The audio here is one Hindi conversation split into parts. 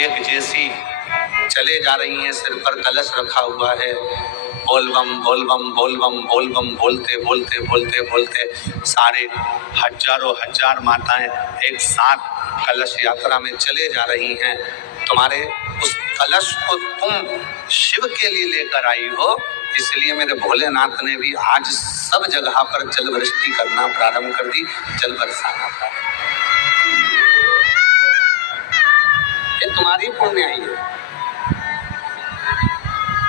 एक जैसी चले जा रही हैं, सिर पर कलश रखा हुआ है, बोलबम बोलबम बोलबम बोलबम बोलते बोलते बोलते बोलते सारे हजारों हजार माताएं एक साथ कलश यात्रा में चले जा रही हैं। तुम्हारे उस कलश को तुम शिव के लिए लेकर आई हो, इसलिए मेरे भोलेनाथ ने भी आज सब जगह पर जल वृष्टि करना प्रारंभ कर दी, जल बरसाना प्रारंभ। ये तुम्हारी पुण्याई है,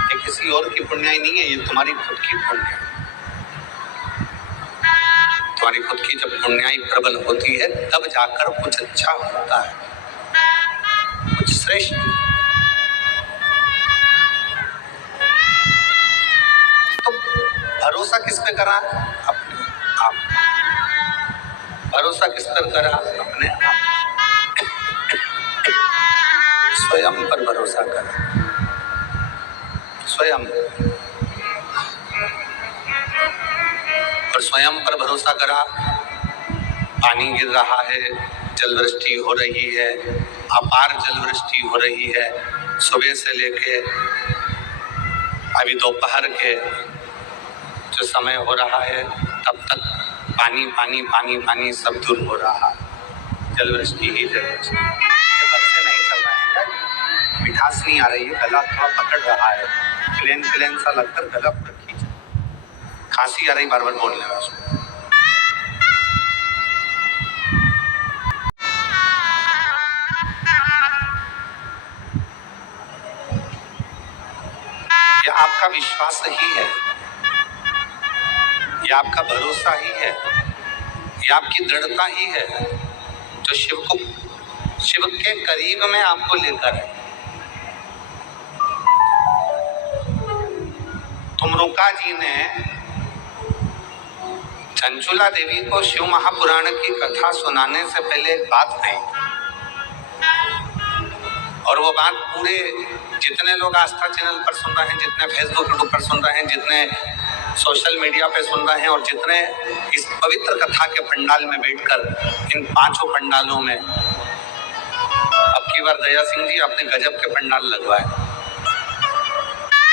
ये किसी और की पुण्याई नहीं है, ये तुम्हारी खुद की पुण्याई। तुम्हारी खुद की जब पुण्याई प्रबल होती है तब जाकर कुछ अच्छा होता है, कुछ श्रेष्ठ। तो भरोसा किस पे करा? अपने आप। भरोसा किस पर करा? अपने आप। स्वयं पर भरोसा करा, स्वयं। और स्वयं पर भरोसा करा। पानी गिर रहा है, जल वृष्टि हो रही है, अपार जल वृष्टि हो रही है। सुबह से लेके अभी दोपहर के जो समय हो रहा है तब तक पानी पानी पानी पानी सब दूर हो रहा है, जल वृष्टि ही जल वृष्टि। ये बच्चे नहीं चल रहे हैं, मिठास नहीं आ रही है, गला थोड़ा पकड़ रहा है, प्लेन प्लेन सा लगकर गला पूरा खींच, खांसी आ रही, बार बार बोलने लगा उसको। ये आपका विश्वास ही है, ये आपका भरोसा ही है, ये आपकी दृढ़ता ही है जो शिव के करीब में आपको लेकर है। तुमरुका जी ने चंचुला देवी को शिव महापुराण की कथा सुनाने से पहले एक बात कही, और वो बात पूरे जितने लोग आस्था चैनल पर सुन रहे हैं, जितने फेसबुक यूट्यूब पर सुन रहे हैं, जितने सोशल मीडिया पे सुन रहे हैं, और जितने इस पवित्र कथा के पंडाल में बैठकर इन पांचों पंडालों में, अब की बार दया सिंह जी आपने गजब के पंडाल लगवाए।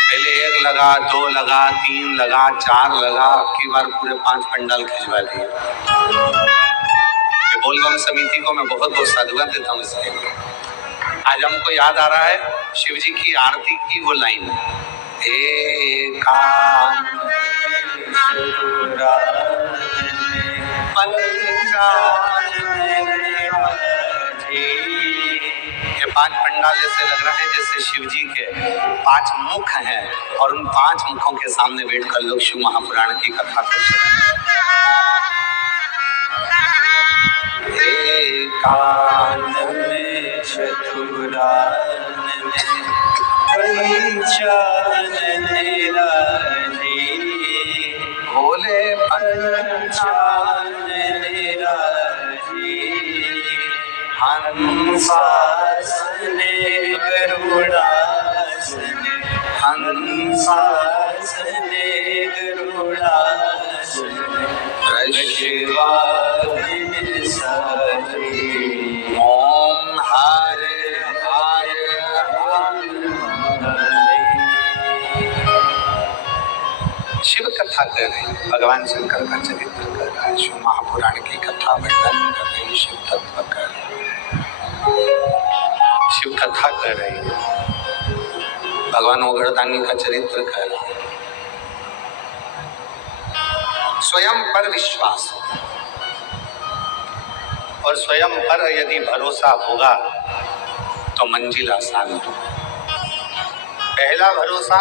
पहले 1 लगा, 2 लगा, 3 लगा, 4 लगा, अब की बार पूरे 5 पंडाल खिंचवा दिए। ये बोलबम समिति को मैं बहुत बहुत साधुवाद देता हूँ इसलिए। आज हमको याद आ रहा है शिव जी की आरती की वो लाइन, ये 5 पंडाल जैसे लग रहा है जैसे शिव जी के 5 मुख हैं, और उन 5 मुखों के सामने बैठकर लोग शिव महापुराण की कथा कर भोले हंसासने गरुड़ासने, हंसासने गरुड़ासने, शिवादिन सरी ओम हरे हरे शिव कथा कर रही, भगवान शंकर का चरित्र कर रहा है, शिव महापुराण की कथा वर्णन कर रही, शिव तत्व कर रही, शिव कथा कर रही है, भगवान ओगड़दानी का चरित्र कर रहा है। स्वयं पर विश्वास और स्वयं पर यदि भरोसा होगा तो मंजिल आसान है। पहला भरोसा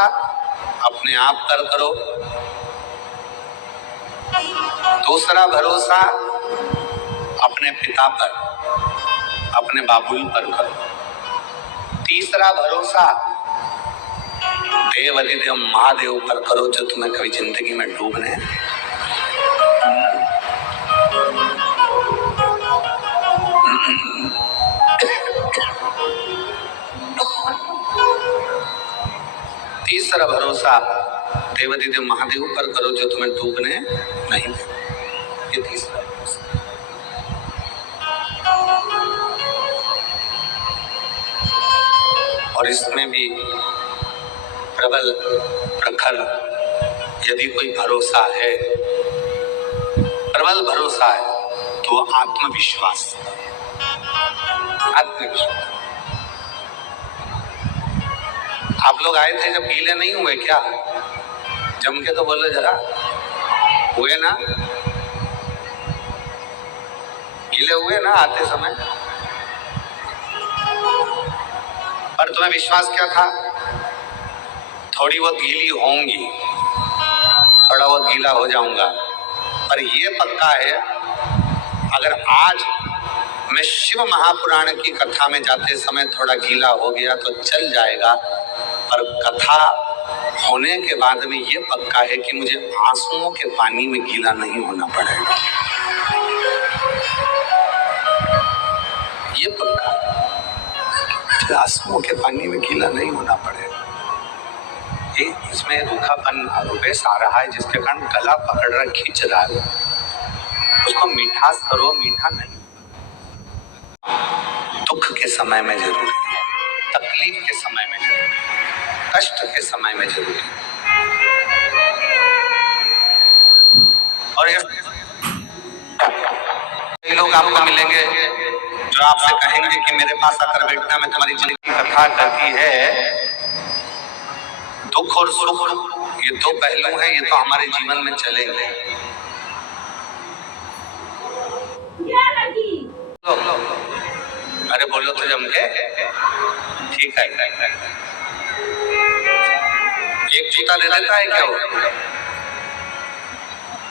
अपने आप पर करो, दूसरा भरोसा अपने पिता पर, अपने बाबुल पर करो, तीसरा भरोसा देव अधिदेव महादेव पर करो जो तुम्हें कभी जिंदगी में डूबने। तीसरा भरोसा देव अधिदेव महादेव पर करो जो तुम्हें डूबने नहीं दे। ये तीसरा भरोसा। और इसमें भी प्रबल प्रखर यदि कोई भरोसा है, प्रबल भरोसा है, तो आत्मविश्वास। आत्मविश्वास। आप लोग आए थे जब गीले नहीं हुए क्या? जम के तो बोलो जरा, हुए ना? गीले हुए ना आते समय? पर तुम्हें विश्वास क्या था? थोड़ी बहुत गीली होंगी, थोड़ा बहुत गीला हो जाऊंगा, पर ये पक्का है अगर आज मैं शिव महापुराण की कथा में जाते समय थोड़ा गीला हो गया तो चल जाएगा, पर कथा होने के बाद में ये पक्का है कि मुझे आंसुओं के पानी में गीला नहीं होना पड़ेगा। ये पक्का, आंसुओं के पानी में गीला नहीं होना पड़ेगा। इसमें रूखापन आवेश आ रहा है जिसके कारण गला पकड़ रहा, खींच रहा है, उसको मिठास करो, मीठा नहीं। दुख के समय में जरूरी है, तकलीफ के समय में जरूरी है, कष्ट के समय में जरूरी है। और ये लोग आपको मिलेंगे जो आपसे कहेंगे कि मेरे पास आकर बैठना, मैं तुम्हारी जिंदगी की कथा करती है। दुख और सुख ये दो पहलू हैं, ये तो हमारे जीवन में चलेंगे। अरे बोलो तो जम के, ठीक है। एक जूता दे देता है क्या वो?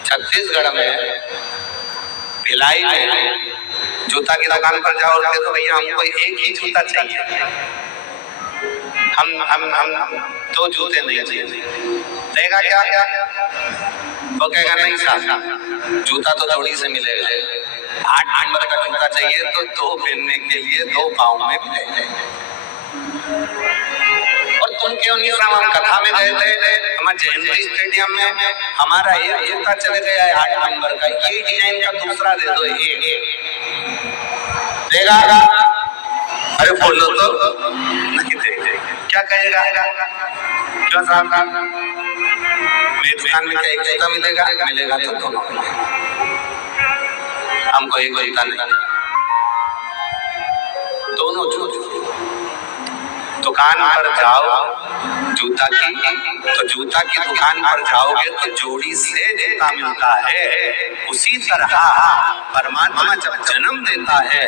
छत्तीसगढ़ में भिलाई में जूता की दुकान पर जाओ और कहो तो भैया हमको एक ही जूता चाहिए, हम दो जूते नहीं चाहिए। देगा क्या? वो कहेगा नहीं साहब, जूता तो जोड़ी से मिलेगा। 8 नंबर का जूता चाहिए तो 2 पहनने के लिए 2 पाँव में मिलेगा। और तुम क्यों नहीं साहब, हम कथा में गए थे, हमारे जयंती स्टेडियम में हमारा एक जूता चले गया है 8 नंबर का, ये डिजाइन का दूसरा दे दो। ये देगा? अरे बोलो तो नहीं देगा। क्या कहेगा? क्यों साहब, मेरी दुकान में क्या एक जूता मिलेगा? मिलेगा तो दोनों मिलेगा, हमको एक जूता नहीं, दोनों जूते। दुकान पर जाओ जूता की, तो जूता की दुकान पर जाओगे तो जोड़ी से जूता मिलता है। उसी तरह परमात्मा जब जन्म देता है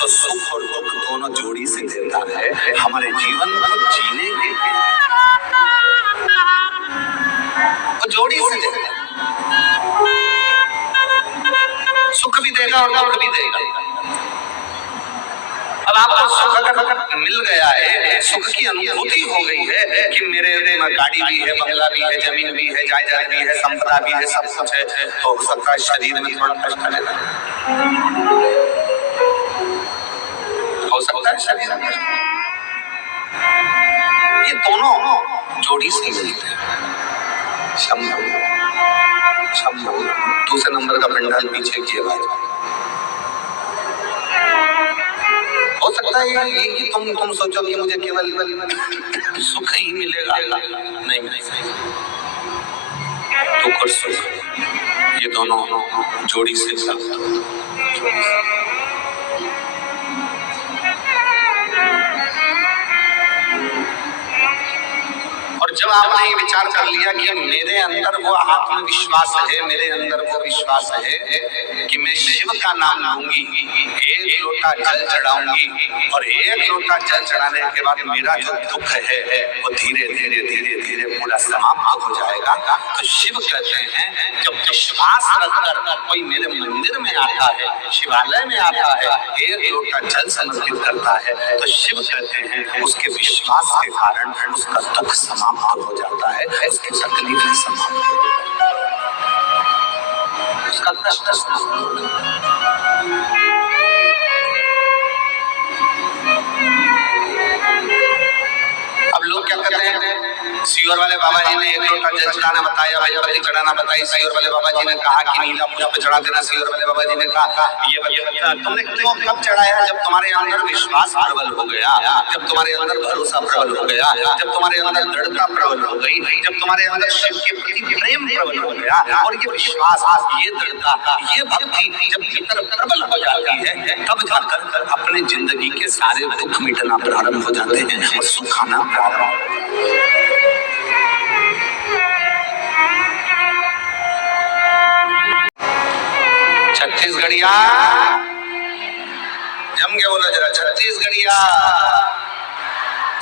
तो सुख और दुख दोनों जोड़ी से देता है हमारे जीवन को जीने के लिए, तो जोड़ी से देता है। सुख भी देगा और दुख भी देगा। अब आपको सुख अगर मिल गया है, सुख की अनुभूति हो गई है कि मेरे गाड़ी भी है, बंगला भी है, जमीन भी है, जायदाद भी है, संपदा भी है, सब कुछ है, तो हो सकता है शरीर में थोड़ा कष्ट लगेगा, हो सकता है शरीर में। ये दोनों जोड़ी से मिलते हैं। शंभु दूसरे नंबर का पंडाल पीछे किए भाई। हो सकता है ये कि तुम सोचो कि मुझे केवल सुख ही मिलेगा, नहीं मिलेगा। दुख और सुख ये दोनों जोड़ी से चलते। और जब आपने ये विचार कर लिया कि मेरे अंदर वो आत्मविश्वास है, मेरे अंदर वो विश्वास है कि मैं शिव का नाम लूंगी, एक लोटा जल चढ़ाऊंगी, और एक लोटा जल चढ़ाने के बाद मेरा जो दुख है वो धीरे धीरे धीरे धीरे पूरा समाप्त हो जाएगा। तो शिव कहते हैं जब विश्वास रखकर कोई मेरे मंदिर में आता है, शिवालय में आता है, एक लोटा जल समर्पित करता है, तो शिव कहते हैं उसके विश्वास के कारण उसका दुख समाप्त हो जाता है, उसकी तकलीफें समाप्त हो जाती हैं, उसका कष्ट समाप्त हो जाता है। अब लोग क्या करते हैं, सियोर वाले बाबा जी ने 1 लोटा जल चढ़ाना बताया, बेलपत्ती चढ़ाना बताई। सियोर वाले बाबा जी ने कहा कि नीला पुष्प चढ़ा देना। सियोर वाले बाबा जी ने कहा ये तुमने क्यों कब चढ़ाया? जब तुम्हारे अंदर विश्वास प्रबल हो गया, जब तुम्हारे अंदर भरोसा प्रबल हो गया, जब तुम्हारे अंदर दृढ़ता प्रबल हो गई, जब तुम्हारे अंदर शिव के प्रति प्रेम प्रबल हो गया, और ये विश्वास, ये दृढ़ता, ये भक्ति जब भीतर प्रबल हो जाती है, तब जाकर अपने जिंदगी के सारे दुख मिटना प्रारंभ हो जाते हैं और सुख आना प्रारंभ। छत्तीसगढ़िया जम के बोलो जरा, छत्तीसगढ़िया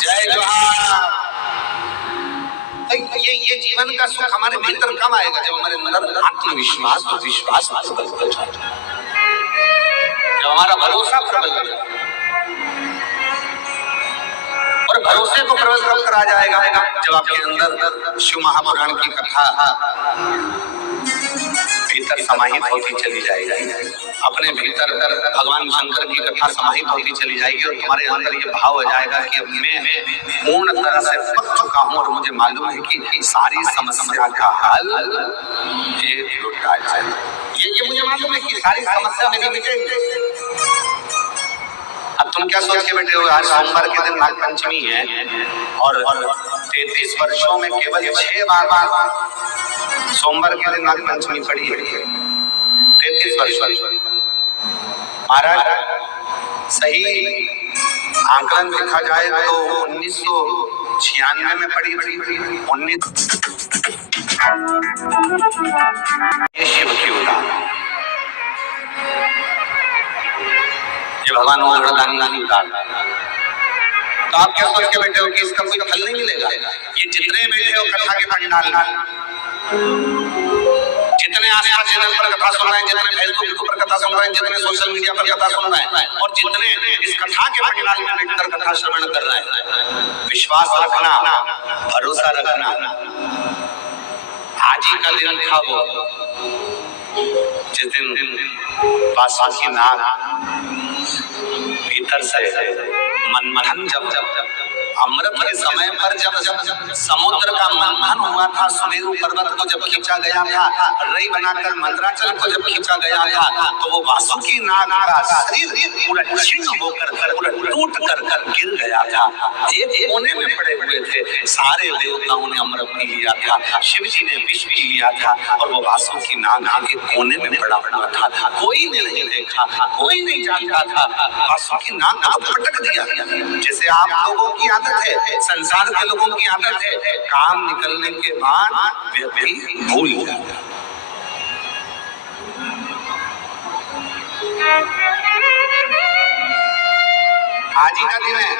जय जोहार। ये जीवन का सुख हमारे भीतर कब आएगा? जब हमारे अंदर आत्मविश्वास और विश्वास प्रबल हो जाए, जब हमारा भरोसा प्रबल हो जाए। और भरोसे को प्रबल कब करा जाएगा? जब आपके अंदर शिव महापुराण की कथा भीतर समाहित होती चली जाएगी, अपने भीतर भगवान शंकर की कथा समाहित होती चली जाएगी, और तुम्हारे अंदर ये भाव हो जाएगा कि अब मैं पूर्ण तरह से पक चुका हूं और मुझे मालूम है कि सारी समस्या का हल एक लोटा जल। ये मुझे मालूम है कि सारी समस्या मेरी मिटेगी। अब तुम क्या सोच के बैठे हो? आज सोमवार के दिन नाग पंचमी है और 33 वर्षों में केवल 6 बार सोमवार के दिन नाग पंचमी पड़ी है। 33 वर्ष महाराज, सही आंकलन देखा जाए तो 1996 में पड़ी थी। ये शिव की उदाहरण, ये भगवान वरदानी उदाहरण। तो आप क्या सोच के बैठे हो कि इसका कोई फल नहीं मिलेगा? ये जितने बैठे हो कथा के पंडाल, जितने आसपास चैनल पर कथा सुन रहे हैं, जितने फेसबुक पर कथा सुन रहे हैं, जितने सोशल मीडिया पर कथा सुन रहे हैं, और जितने इस कथा के पंडाल में बैठकर कथा श्रवण कर रहे हैं, विश्वास रखना, भरोसा रखना। आज ही का दिन था वो जिस दिन बासुकी नाग भीतर से मनमथन जब अमृत के समय पर जब समुद्र का मंथन हुआ था, सुमेरु पर्वत को जब खींचा गया था, रई बनाकर मंदराचल को जब खींचा गया था, तो वो वासुकी नाग का शरीर पूरा छिन्न होकर पूरा टूट कर गिर गया था। एक कोने में पड़े हुए थे, सारे देवताओं ने अमृत पी लिया था, शिव जी ने विष पी लिया था, और वो वासुकी नाग एक कोने में पड़ा हुआ था। कोई ने नहीं देखा, कोई नहीं जानता था। वासुकी नाग को पटक दिया। जैसे आप लोगों की आदत है, संसार के लोगों की आदत है, काम निकलने के बाद व्यक्ति भूल जाता है। आज ही का दिन है।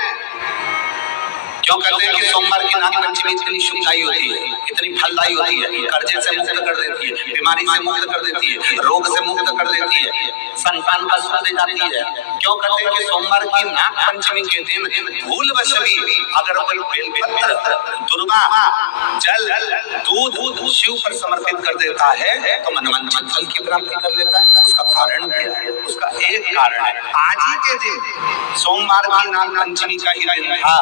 क्यों कहते हैं कि सोमवार की नाग पंचमी इतनी शुभदायी होती है, इतनी फलदायी होती है? कर्जे से मुक्त कर देती है, बीमारी से मुक्त कर देती है, रोग से मुक्त कर देती है, संतान का सुख दे जाती है। क्यों कहते हैं कि सोमवार की नाग पंचमी के दिन भूलवश भी अगर कोई बेलपत्र, दुर्वा, जल, दूध शिव पर समर्पित कर देता है तो मनवांछित फल की प्राप्ति कर लेता है। उसका कारण क्या है? उसका एक कारण है, आज ही के दिन सोमवार की नाग पंचमी का ही दिन था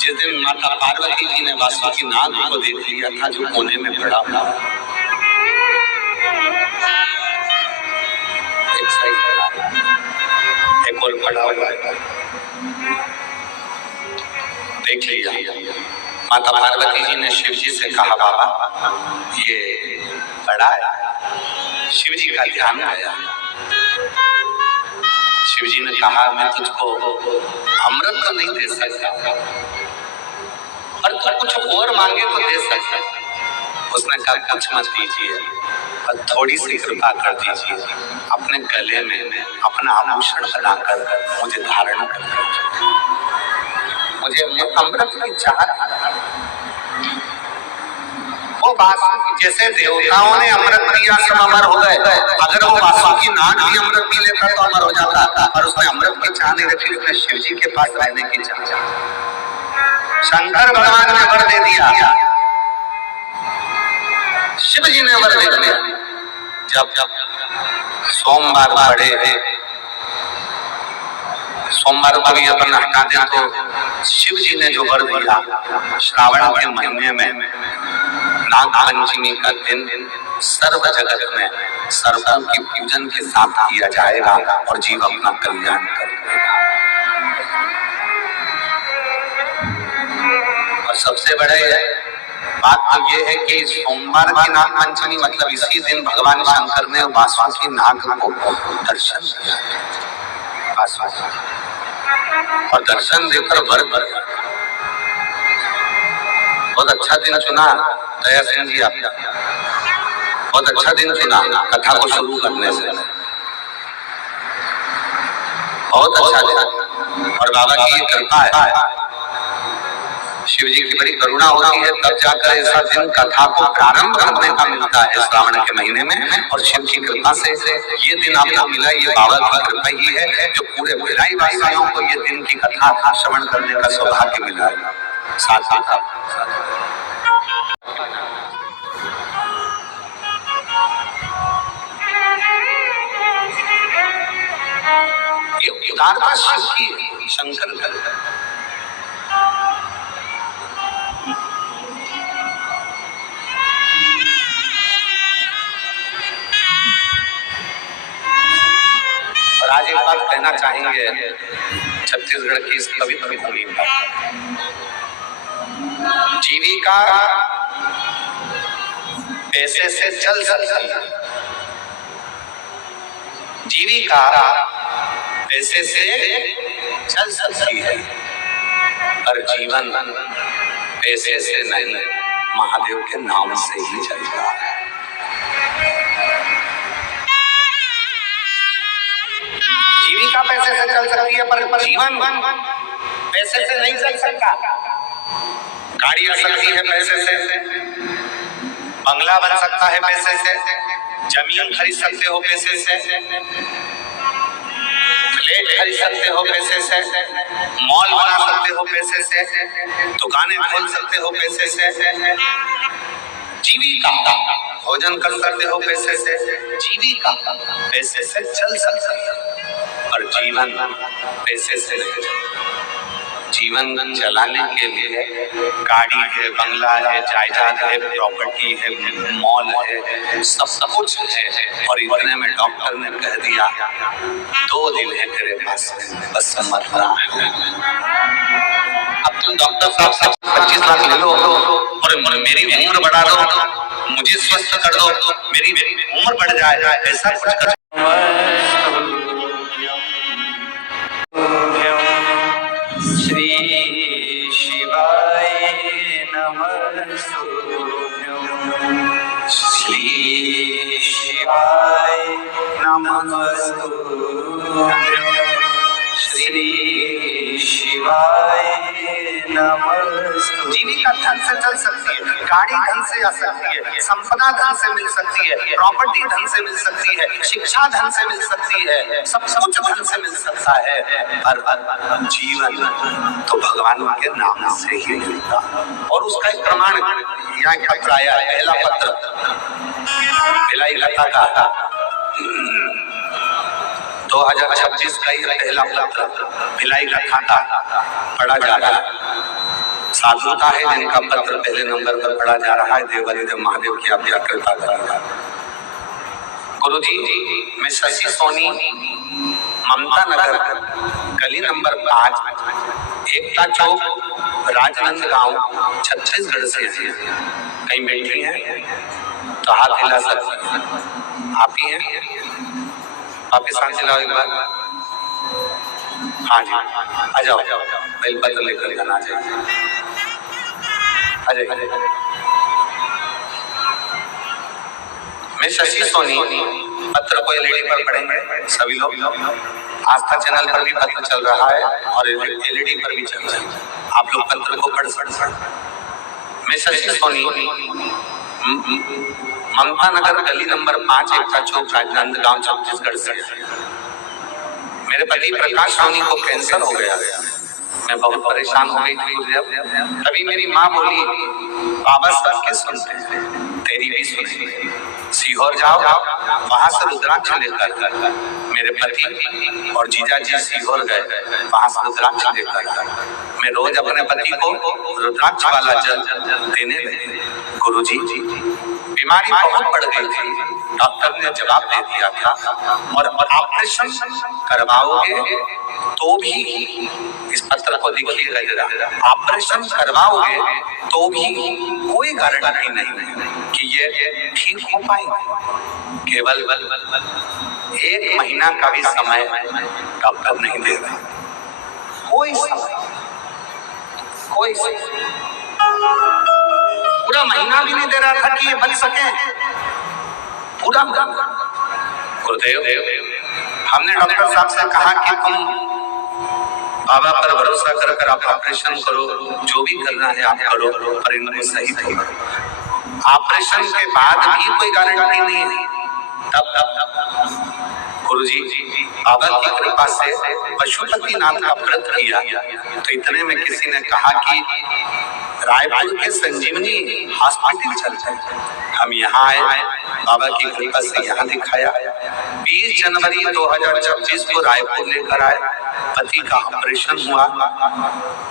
जिस दिन माता पार्वती जी ने वासुकी नाग को देख लिया था जो कोने में पड़ा था। एक और पड़ा हुआ है, देख लिया। माता पार्वती जी ने शिव जी से कहा, बाबा ये पड़ा है। शिव जी का ध्यान आया। शिव जी ने कहा, मैं तुझको अमृत तो नहीं दे सकता, और तू कुछ और मांगे तो दे सकता। उसने कहा, कुछ मत दीजिए, और थोड़ी सी कृपा कर दीजिए, अपने गले में अपना आभूषण बनाकर मुझे धारण कर, मुझे अमृत की चाहत। वो वासुकी, जैसे देवताओं ने अमृत पिया सब अमर हो गए, अगर वो वासुकी नाग भी अमृत पी लेता तो अमर हो जाता। और उसने अमृत की चाह नहीं रखी, उसने शिव जी के पास रहने की चाह। शंकर भगवान ने वर दे दिया, शिव जी ने वर दे दिया। जब सोमवार पड़े, सोमवार को भी अपन हटा दें तो शिव जी ने ने जो वर दिया, श्रावण के महीने में नाग पंचमी का दिन सर्व जगत में सर्पों की पूजन के साथ किया जाएगा और जीव अपना कल्याण करेगा। और सबसे बड़े बात तो ये है कि सोमवार की नाग पंचमी मतलब इसी दिन भगवान शंकर ने वासुकी नाग को दर्शन दिया और दर्शन देकर वर दिया। बहुत अच्छा दिन चुना दया सिंह जी आपने, बहुत अच्छा दिन चुना कथा को शुरू करने से, बहुत अच्छा दिन। और बाबा की कृपा है, शिव जी की बड़ी करुणा होती है, तब जाकर ऐसा दिन कथा को प्रारंभ करने का मिलता है श्रावण के महीने में। और शिव की कृपा से ये दिन आपको मिला, ये बाबा की कृपा ही है जो पूरे भिलाई वासियों को ये दिन की कथा श्रवण करने का सौभाग्य मिला है। साथ ही उदारता शिव की शंकर करता है। और आज एक बात कहना चाहेंगे छत्तीसगढ़ की इस पवित्र भूमि पर, जीविका पैसे से चल सकती है, जीविका पैसे से चल सकती है, पर जीवन पैसे से नहीं महादेव के नाम से ही चलता है। जीविका पैसे से चल सकती है पर जीवन पैसे से नहीं चल सकता। गाड़ी आ सकती है पैसे से, बंगला बन सकता है पैसे से, जमीन खरीद सकते हो पैसे से, फ्लैट खरीद सकते हो पैसे से, मॉल बना सकते हो पैसे से, दुकानें खोल सकते हो पैसे से, जीविका भोजन कर सकते हो पैसे से, जीविका पैसे से चल सकती है और जीवन पैसे से नहीं। जीवन चलाने के लिए गाड़ी है, बंगला है, जायदाद है, प्रॉपर्टी है, मॉल है, सब कुछ है। और इतने में डॉक्टर ने कह दिया 2 दिन है तेरे पास, बस मरना है। अब तुम डॉक्टर साहब से 25 लाख ले लो और मेरी उम्र बढ़ा दो, मुझे स्वस्थ कर दो, मेरी उम्र बढ़ जाए, ऐसा कुछ कर। श्री शिवाय नमस्तुभ्यं, श्री शिवाय नमस्तुभ्यं, श्री शिवाय नमस्तुभ्यं। जीविका धन से चल सकती है, गाड़ी धन से आ सकती है, संपदा धन से मिल सकती है, प्रॉपर्टी धन से मिल सकती है, शिक्षा धन से मिल सकती है, सब कुछ धन से मिल सकता है, पर जीवन तो भगवान के नाम से ही मिलता। और उसका एक प्रमाण यहाँ पत्र आया है, पहला पत्र भिलाई कथा का 2026 का ये पहला पत्र भिलाई कथा का पढ़ा जा रहा है। साधुता है जिनका पत्र पहले नंबर पर पढ़ा जा रहा है। देवादिदेव महादेव की आप कृपा करेगा। गुरु जी, मैं शशि सोनी, ममता नगर, गली नंबर 5, एकता चौक, राजनांदगांव, छत्तीसगढ़ से हैं। कहीं बैठी हैं तो हाथ हिला सकते हैं। आप ही हैं? वापिस हाथ हिलाओ एक बार। हाँ जी, आ जाओ, बेलपत्र लेकर जाना। आ जाइए, आ जाइए। मैं शशि सोनी, पत्र को एलईडी पर पढ़ेंगे सभी लोग। आस्था चैनल पर भी पत्र चल रहा है और एलईडी पर भी चल रहा है, आप लोग पत्र को पढ़ सकते हैं। मैं शशि सोनी, ममता नगर, गली नंबर 5, एकता चौक, राजनांदगांव, छत्तीसगढ़ से। मेरे पति प्रकाश सोनी को कैंसर हो गया, मैं बहुत परेशान हो गई थी। तभी मेरी माँ बोली, बाबा सबके सुनते हैं, तेरी भी सुनेंगे। सीहोर जाओ, वहां से रुद्राक्ष लेकर मेरे पति और जीजा जी सीहोर गए, वहां से रुद्राक्ष लेकर मैं रोज अपने पति को रुद्राक्ष वाला जल देने लगे। गुरुजी, बीमारी बहुत बढ़ गई थी, डॉक्टर ने जवाब दे दिया था और ऑपरेशन करवाओगे तो भी, इस पत्र को देखिएगा जरा, ऑपरेशन करवाओगे तो भी कोई गारंटी नहीं कि ये ठीक हो पाएगा। केवल 1 महीना का भी समय डॉक्टर नहीं दे रहा, कोई पूरा महीना भी नहीं दे रहा था कि ये बच सके। पूरा गुरुदेव, हमने डॉक्टर साहब से कहा कि तुम बाबा पर भरोसा कर आप ऑपरेशन करो, जो भी करना है आप करो, पर इनको सही करो। ऑपरेशन के बाद भी कोई गारंटी नहीं है। तब गुरुजी, बाबा की कृपा से पशुपतिनाथ का व्रत किया तो इतने में किसी ने कहा कि रायपुर के संजीवनी हॉस्पिटल चलते हैं। हम यहाँ आए, बाबा की कृपा से यहाँ दिखाया। 20 जनवरी 2026 को रायपुर लेकर आए, पति का ऑपरेशन हुआ।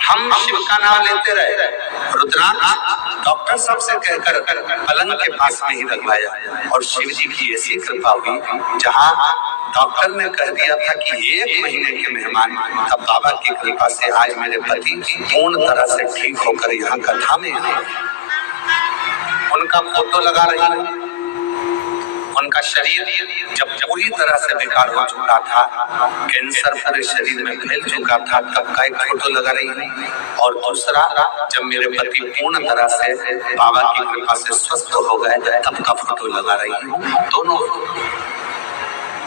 हम शिव का नाम लेते रहे, रुद्राक्ष डॉक्टर साहब से कहकर पलंग के पास में ही लगवाया और शिव जी की ऐसी कृपा हुई, जहाँ डॉक्टर ने कह दिया था कि 1 महीने के मेहमान, तब बाबा की कृपा से आज मेरे पति पूर्ण तरह से ठीक होकर यहाँ कथा में आए। उनका फोटो लगा रही है। उनका शरीर जब पूरी तरह से बेकार हो चुका था, कैंसर पूरे शरीर में फैल चुका था, तब का एक फोटो लगा रही है। और दूसरा, जब मेरे पति पूर्ण तरह से बाबा की कृपा से स्वस्थ हो गए, तब का फोटो लगा रही है, दोनों।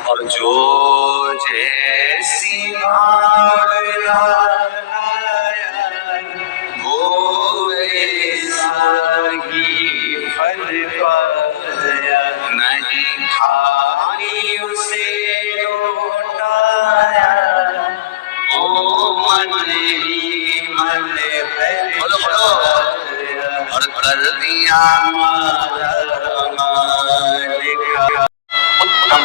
और जो जैसी भावना वो ऐसा ही फल पाया, नहीं खाली उसे लौटाया, वो मन ही मन है, बोलो और कर दिया उत्तम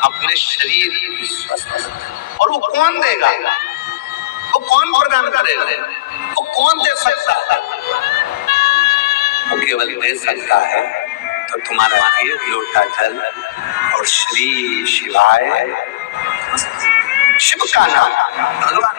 अपने शरीर की स्वस्थ। और वो कौन देगा? वो कौन प्रदान करेगा? वो कौन दे सकता है? वो केवल दे सकता है तो तुम्हारा 1 लोटा जल और श्री शिवाय शिव का नाम भगवान।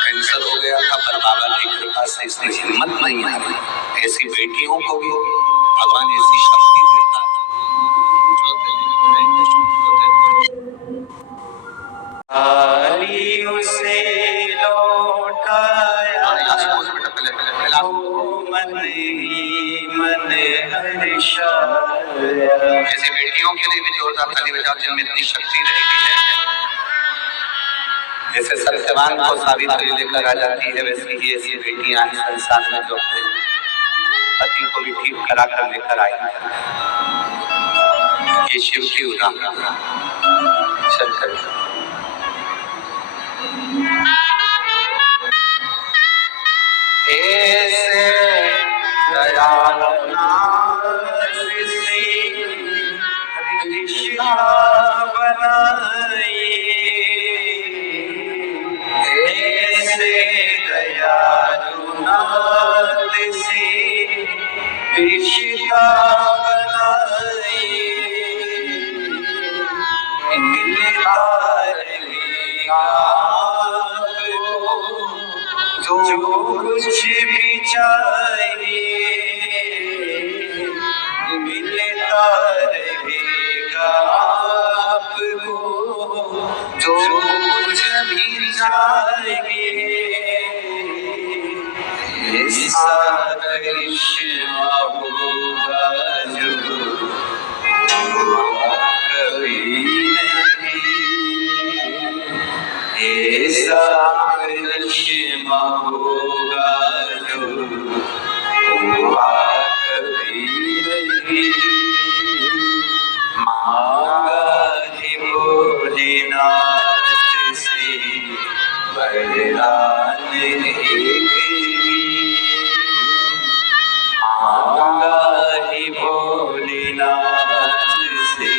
कैंसर हो गया था, पर बाबा की कृपा से इसमें हिम्मत नहीं आ रही। ऐसी बेटियों को भी भगवान ऐसी शक्ति देता है। उसे लौटाया, मन ही मन ऐसी बेटियों के लिए भी जोरदार ताली बजाओ जिनमें इतनी शक्ति रहती है। जैसे सत्यवान को सावित्री लेकर आ जाती है, वैसे ही ऐसी बेटियां हैं संसार में जो अपने पति को भी ठीक करा कर लेकर आई। ये शिव की उदाहरण शंकर। ऐसे जो कुछ भी चाहिए मिलता रहेगा आपको, जो कुछ भी चाहिए ऐसा करिश्मा होगा जो कभी नहीं, ऐसा करिश्मा होगा जो वरदान मांगा ही भोलेनाथ से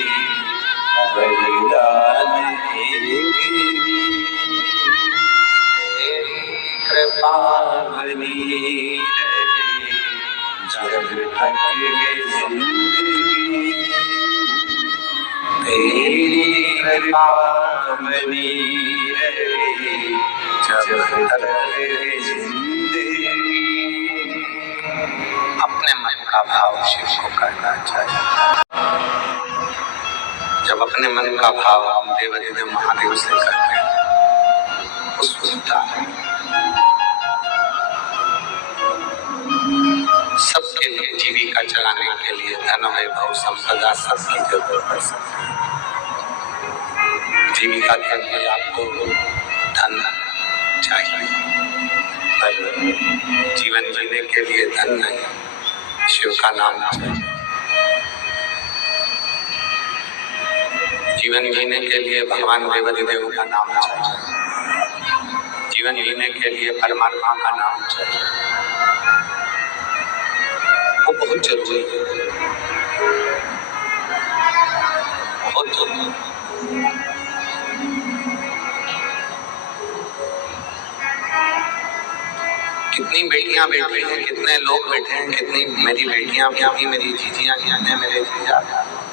वरदान कृपा बनी जब तक है जिंदगी तेरी कृपा बनी रहे जब तक है जिंदगी। अपने मन का भाव शिव को करना चाहिए। जब अपने मन का भाव हम देवाधिदेव महादेव से करते हैं वो सुनता है। सबके लिए जीविका चलाने के लिए धन वैभव संपदा सबकी जरूरत पड़ सकती है। जीविका के लिए आपको धन चाहिए, पर जीवन जीने के लिए धन नहीं, शिव का नाम चाहिए। जीवन जीने के लिए भगवान देवाधिदेव का नाम चाहिए। जीवन जीने के लिए परमात्मा का नाम चाहिए। वो बहुत जरूरी है, बहुत जरूरी। कितनी बेटियां बैठी हैं, कितने लोग बैठे हैं, कितनी मेरी बेटियां भी आई, मेरी जीजियां भी आई, मेरे जीजा,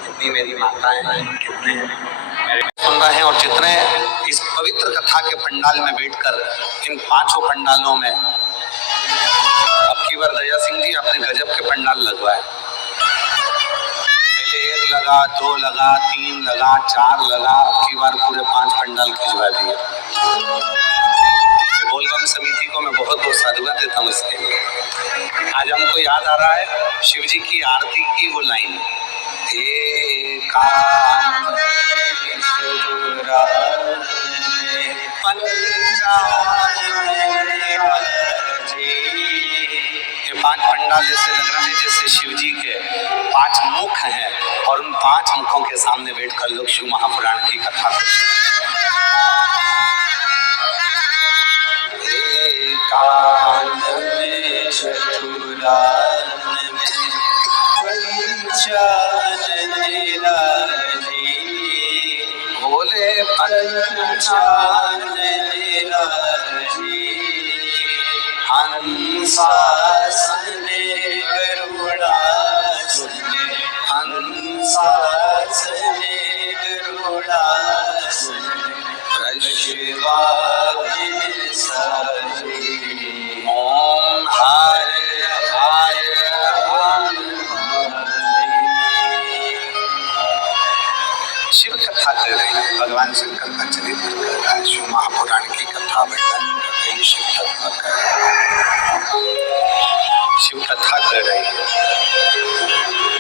कितनी मेरी माताएं, कितने सुन रहे हैं। और जितने इस पवित्र कथा के पंडाल में बैठकर इन पांचों पंडालों में अब की बार दया सिंह जी आपने गजब के पंडाल लगवाए। पहले 1 लगा, 2 लगा, 3 लगा, 4 लगा, अब की बार पूरे 5 पंडाल खिंचवा दिए। बोलबम समिति को मैं बहुत बहुत साधुवाद देता हूँ इसके लिए। आज हमको याद आ रहा है शिव जी की आरती की वो लाइन, ये 5 पंडाल जैसे लग रहे हैं जैसे शिव जी के 5 मुख हैं और उन 5 मुखों के सामने बैठकर लोग शिव महापुराण की कथा करते हैं। भोले हंसासने करुणा सुने, हंसासने करुणा सुने, ओम हर हर शिव कथा कर रही है, भगवान शंकर का चरित्र कर रहा है, शिव महापुराण की कथा वर्णन कर रही, शिव तत्व कर रही है, शिव कथा कर रही है,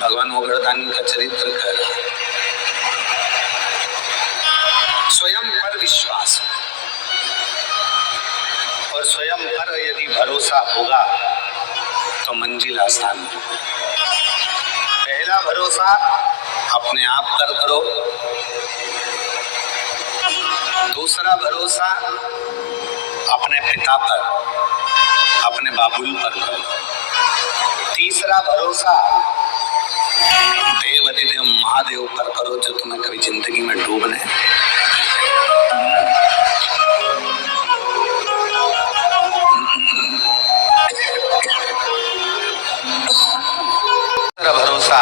भगवान ओगरदानी का चरित्र कर रहा है। स्वयं पर विश्वास और स्वयं पर यदि भरोसा होगा तो मंजिल आसान है। पहला भरोसा अपने आप पर करो, दूसरा भरोसा अपने पिता पर, अपने बाबुल पर करो, तीसरा भरोसा देवाधिदेव महादेव पर करो जो तुम्हें कभी जिंदगी में डूबने भरोसा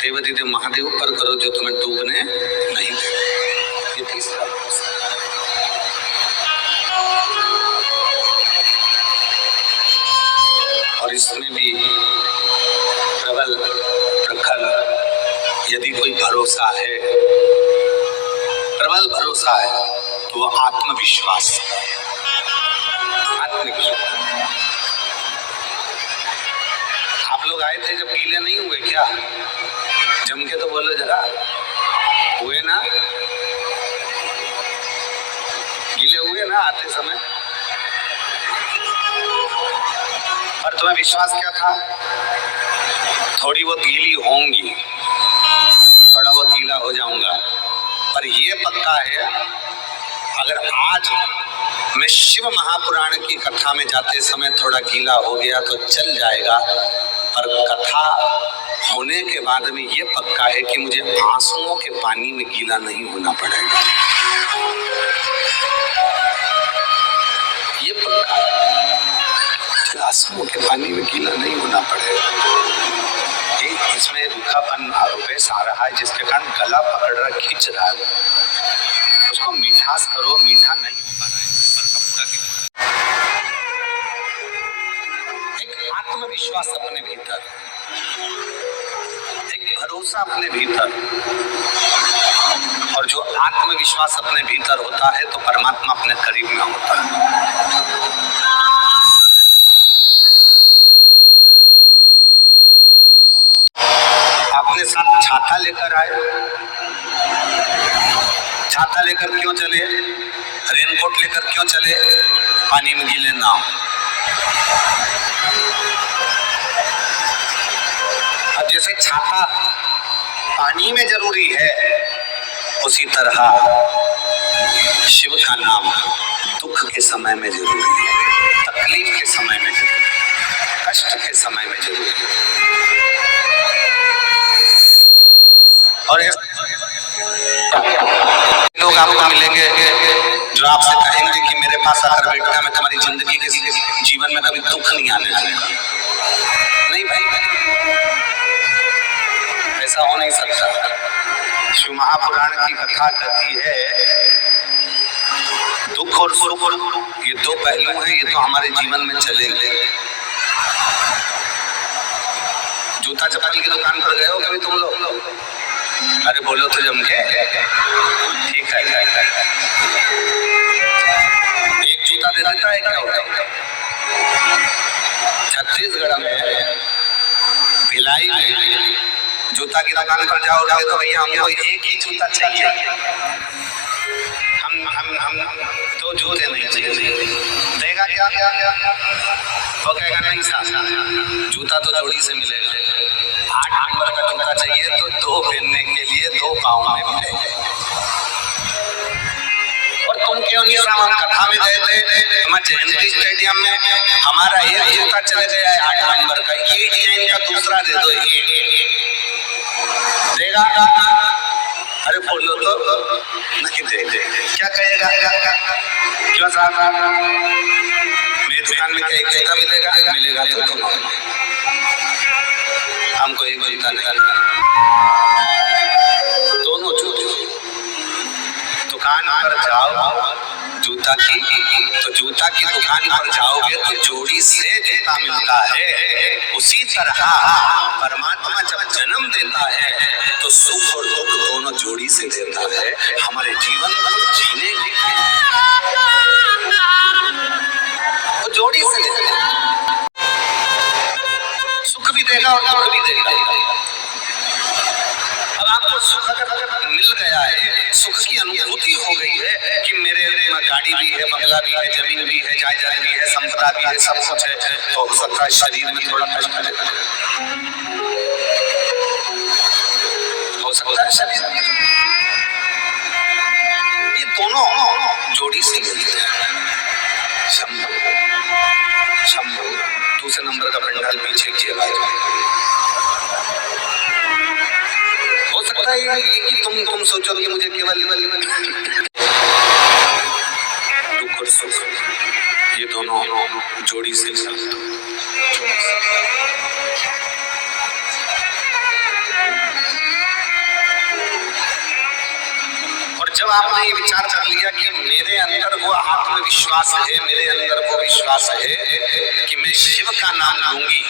देवाधिदेव महादेव पर करो जो तुम्हें डूबने नहीं देगा। ये तीसरा भरोसा। और इसमें भी प्रबल प्रखर यदि कोई भरोसा है, प्रबल भरोसा है तो वो आत्मविश्वास। आत्मविश्वास। आप लोग आए थे जब गीले नहीं हुए क्या? जम के तो बोलो जरा, हुए ना? गीले हुए ना आते समय? और तुम्हें विश्वास क्या था? थोड़ी बहुत गीली होंगी, थोड़ा बहुत गीला हो जाऊंगा, पर ये पक्का है अगर आज मैं शिव महापुराण की कथा में जाते समय थोड़ा गीला हो गया तो चल जाएगा, पर कथा होने के बाद में ये पक्का है कि मुझे आंसुओं के पानी में गीला नहीं होना पड़ेगा। ये पक्का है, आंसुओं के पानी में गीला नहीं होना पड़ेगा। इसमें रूखापन आरोपेश आ रहा है जिसके कारण गला पकड़ रहा, खींच रहा है, उसको मिठास करो, मीठा नहीं हो पा रहा है। एक आत्मविश्वास अपने भीतर, एक भरोसा अपने भीतर, और जो आत्मविश्वास अपने भीतर होता है तो परमात्मा अपने करीब में होता है। अपने साथ छाता लेकर आए, छाता लेकर क्यों चले, रेनकोट लेकर क्यों चले, पानी में गीले ना हो। अब जैसे छाता पानी में जरूरी है, उसी तरह शिव का नाम दुख के समय में जरूरी है, तकलीफ के समय में जरूरी है, कष्ट के समय में जरूरी है। और लोग आपको मिलेंगे जो आपसे कहेंगे कि मेरे पास आकर बेटा मैं तुम्हारी जिंदगी के जीवन में कभी दुख नहीं आने दूंगा। नहीं भाई, ऐसा हो नहीं सकता। शिव महापुराण की कथा कहती है दुख और सुख ये दो पहलू हैं, ये तो हमारे जीवन में चलेंगे। जूता चप्पल की दुकान पर गए हो कभी तुम लोग? अरे बोलो तो जम के, ठीक है। एक जूता दे देता है, क्या होता है? छत्तीसगढ़ में भिलाई में जूता की दुकान पर जाओगे तो भैया हमको एक ही जूता चाहिए, हम दो जूते नहीं चाहिए। देगा क्या? वो कहेगा नहीं साहब, जूता तो जोड़ी से मिलेगा। 8 नंबर का जूता चाहिए तो 2 पहनने के लिए 2 पाँव में मिलेगा। और तुम क्यों नहीं साहब, हम कथा में गए थे, हमारे जयंती स्टेडियम में हमारा एक जूता चले गया है 8 नंबर का, ये डिजाइन का दूसरा दे दो, ये देगा? अरे बोलो तो नहीं दे, क्या कहेगा? क्यों साहब, मेरी दुकान में क्या एक जूता मिलेगा तो तुम हमको एक जूता नहीं, दोनों दुकान पर जाओ जूता की, तो जूता की दुकान पर जाओगे तो जोड़ी से जूता मिलता है। उसी तरह परमात्मा जब जन्म देता है तो सुख और दुख दोनों जोड़ी से देता है हमारे जीवन को जीने के लिए, वो जोड़ी से देता है। सुख भी देगा और दुख भी देगा। अब आपको सुख अगर मिल गया है, सुख की अनुभूति हो गई है कि मेरे गाड़ी भी है, बंगला भी है, जमीन भी है, जायदाद भी है, संपदा भी है, सब कुछ है, तो हो सकता है शरीर में थोड़ा कष्ट लगेगा, हो सकता है शरीर में। ये दोनों जोड़ी से मिलते हैं। शंभू दूसरे नंबर का पंडाल पीछे किया, हो सकता है कि तुम सोचो कि मुझे केवल दुख और सुख ये दोनों जोड़ी से मिलते हैं। जब आपने ये विचार कर लिया कि मेरे अंदर वो आत्मविश्वास है, मेरे अंदर वो विश्वास है कि मैं शिव का नाम लूंगी,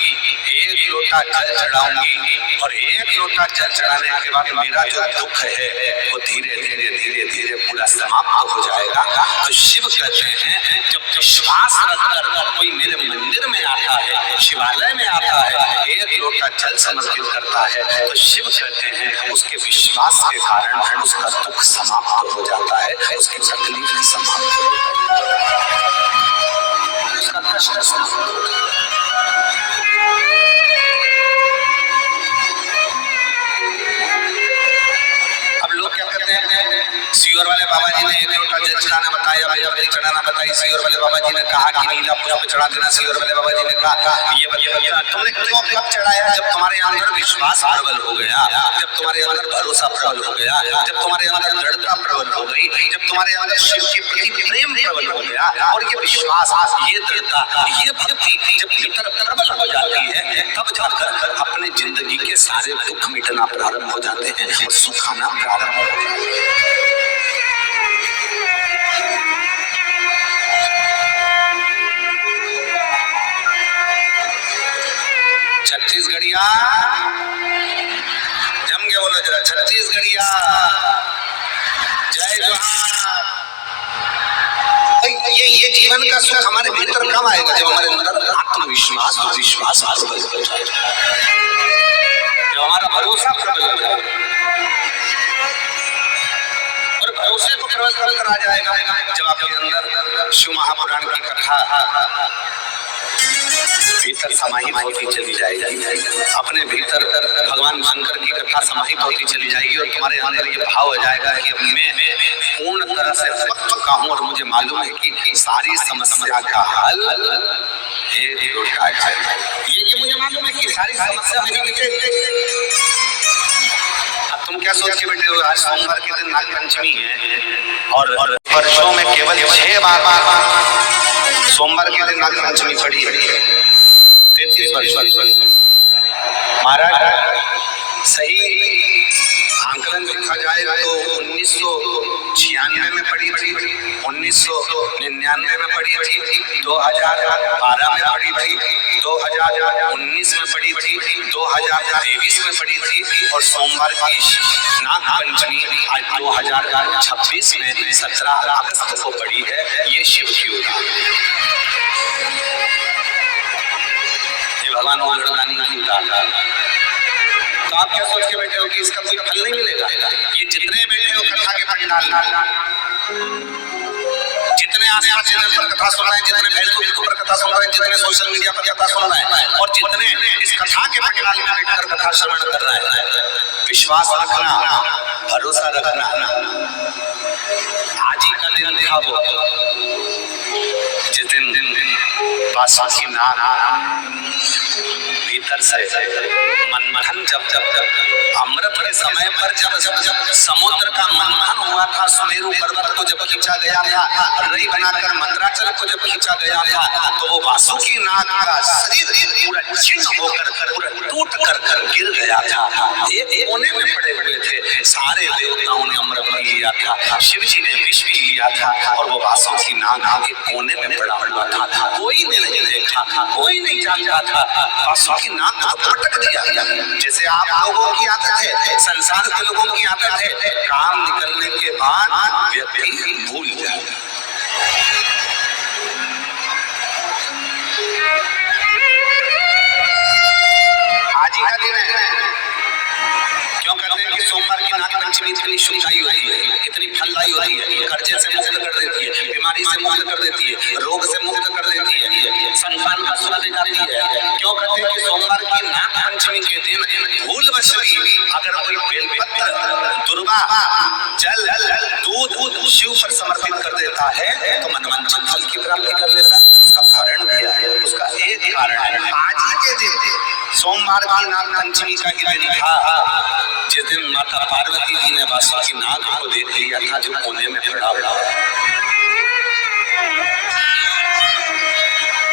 एक लोटा जल चढ़ाऊंगी, और एक लोटा जल चढ़ाने के बाद मेरा जो दुख है वो धीरे धीरे धीरे धीरे पूरा समाप्त हो जाएगा। तो शिव कहते हैं जब विश्वास रखकर कोई मेरे मंदिर में आता है, शिवालय में आता है, एक लोटा जल समर्पित करता है, तो शिव कहते हैं उसके विश्वास के कारण उसका दुख समाप्त हो जाता है, उसकी तकलीफ समाप्त हो जाती है, उसका कष्ट समाप्त हो जाता है। अब लोग क्या कहते हैं, सीहोर वाले बाबा जी ने एक लोटा जल चढ़ाना बताया, भाई चढ़ाना बताई। सीहोर वाले बाबा जी ने कहा कि नीला पुष्प चढ़ा देना। सीहोर वाले बाबा जी ने कहा ये तुमने क्यों कब चढ़ाया? जब तुम्हारे अंदर विश्वास प्रबल हो गया, जब तुम्हारे अंदर भरोसा प्रबल हो गया, जब तुम्हारे अंदर दृढ़ता प्रबल हो गई, जब तुम्हारे अंदर शिव के प्रति प्रेम प्रबल हो गया, और ये विश्वास, ये दृढ़ता, ये भक्ति जब भीतर प्रबल हो जाती है, तब जाकर अपने जिंदगी के सारे दुख मिटना प्रारंभ हो जाते हैं और सुख आना प्रारंभ हो जाता है। छत्तीसगढ़िया जम के बोलो जरा, छत्तीसगढ़िया जय जोहार। ये जीवन का सुख हमारे भीतर कब आएगा? जब हमारे अंदर आत्मविश्वास और विश्वास प्रबल हो जाएगा, जब हमारा भरोसा प्रबल हो जाएगा, और भरोसे को प्रबल कर आ जाएगा जब आपके अंदर शिव महापुराण की कथा भीतर समाहित होती चली जाएगी, अपने भीतर भगवान शंकर की कथा समाहित होती चली जाएगी, और तुम्हारे अंदर ये भाव हो जाएगा कि अब मैं पूर्ण तरह से पक चुका हूँ और मुझे मालूम है कि सारी समस्या का हल ये मुझे मालूम है कि सारी समस्या मेरी मिटेगी। अब तुम क्या सोच के बैठे हो? आज सोमवार के दिन नागपंचमी है और वर्षों में केवल 6 बार सोमवार के दिन नागपंचमी पड़ी है। 33 वर्ष महाराज सही आंकलन देखा जाए तो 1996 में पड़ी थी, 1999 में पड़ी थी, 2012 में पड़ी थी, 2019 में पड़ी थी, 2023 में पड़ी थी, और सोमवार की नागपंचमी आज 2026 में 17 अगस्त को पड़ी है। ये शिव की उदाहरण, ये भगवान ओंकारदानी की उदाहरण। तो आप क्या सोच के बैठे हो कि इसका कोई फल नहीं मिलेगा? ये जितने बैठे हो कथा के पंडाल, जितने आसपास चैनल पर कथा सुन रहे हैं, जितने फेसबुक पर कथा सुन रहे हैं, जितने सोशल मीडिया पर कथा सुन रहे हैं, और जितने इस कथा के पंडाल में बैठकर कथा श्रवण कर रहे हैं, विश्वास रखना, भरोसा रखना। आज ही का दिन था वो जिस दिन बासुकी नाग भीतर से मनमथन जब अमृत के समय पर जब समुद्र का मंथन हुआ था, सुमेरु पर्वत को जब खींचा गया था, रई बनाकर मंदराचल को जब खींचा गया था, तो वो वासुकी नाग का शरीर पूरा छिन्न होकर पूरा टूट कर गिर गया था। एक कोने में पड़े हुए थे, सारे देवताओं ने अमृत पी लिया था, शिव जी ने विष पी लिया था, और वो वासुकी नाग एक कोने में पड़ा हुआ था। कोई ने नहीं देखा, कोई नहीं जानता था। वासुकी नाग को पटक दिया। जैसे आप लोगों की आदत है, संसार के लोगों की आदत है, काम निकलने के बाद व्यक्ति भूल जाए। आज ही का दिन है। क्यों कहते हैं कि सोमवार की नागपंचमी इतनी शुभदायी होती है, इतनी फलदायी होती है, कर्जे से मुक्त कर देती है, बीमारी से मुक्त कर देती है, रोग से मुक्त कर देती है, संतान का सुख दे जाती है। क्यों कहते हैं कि सोमवार की नागपंचमी के दिन भूलवश भी अगर कोई बेलपत्र, दुर्वा, जल, दूध शिव पर समर्पित कर देता है तो मनवांछित फल की प्राप्ति कर लेता है। उसका कारण क्या है? उसका एक कारण है, आज ही के दिन सोमवार की नागपंचमी का ही दिन था जिस दिन माता पार्वती जी ने वासुकी नाग को देख लिया था जो कोने में पड़ा हुआ।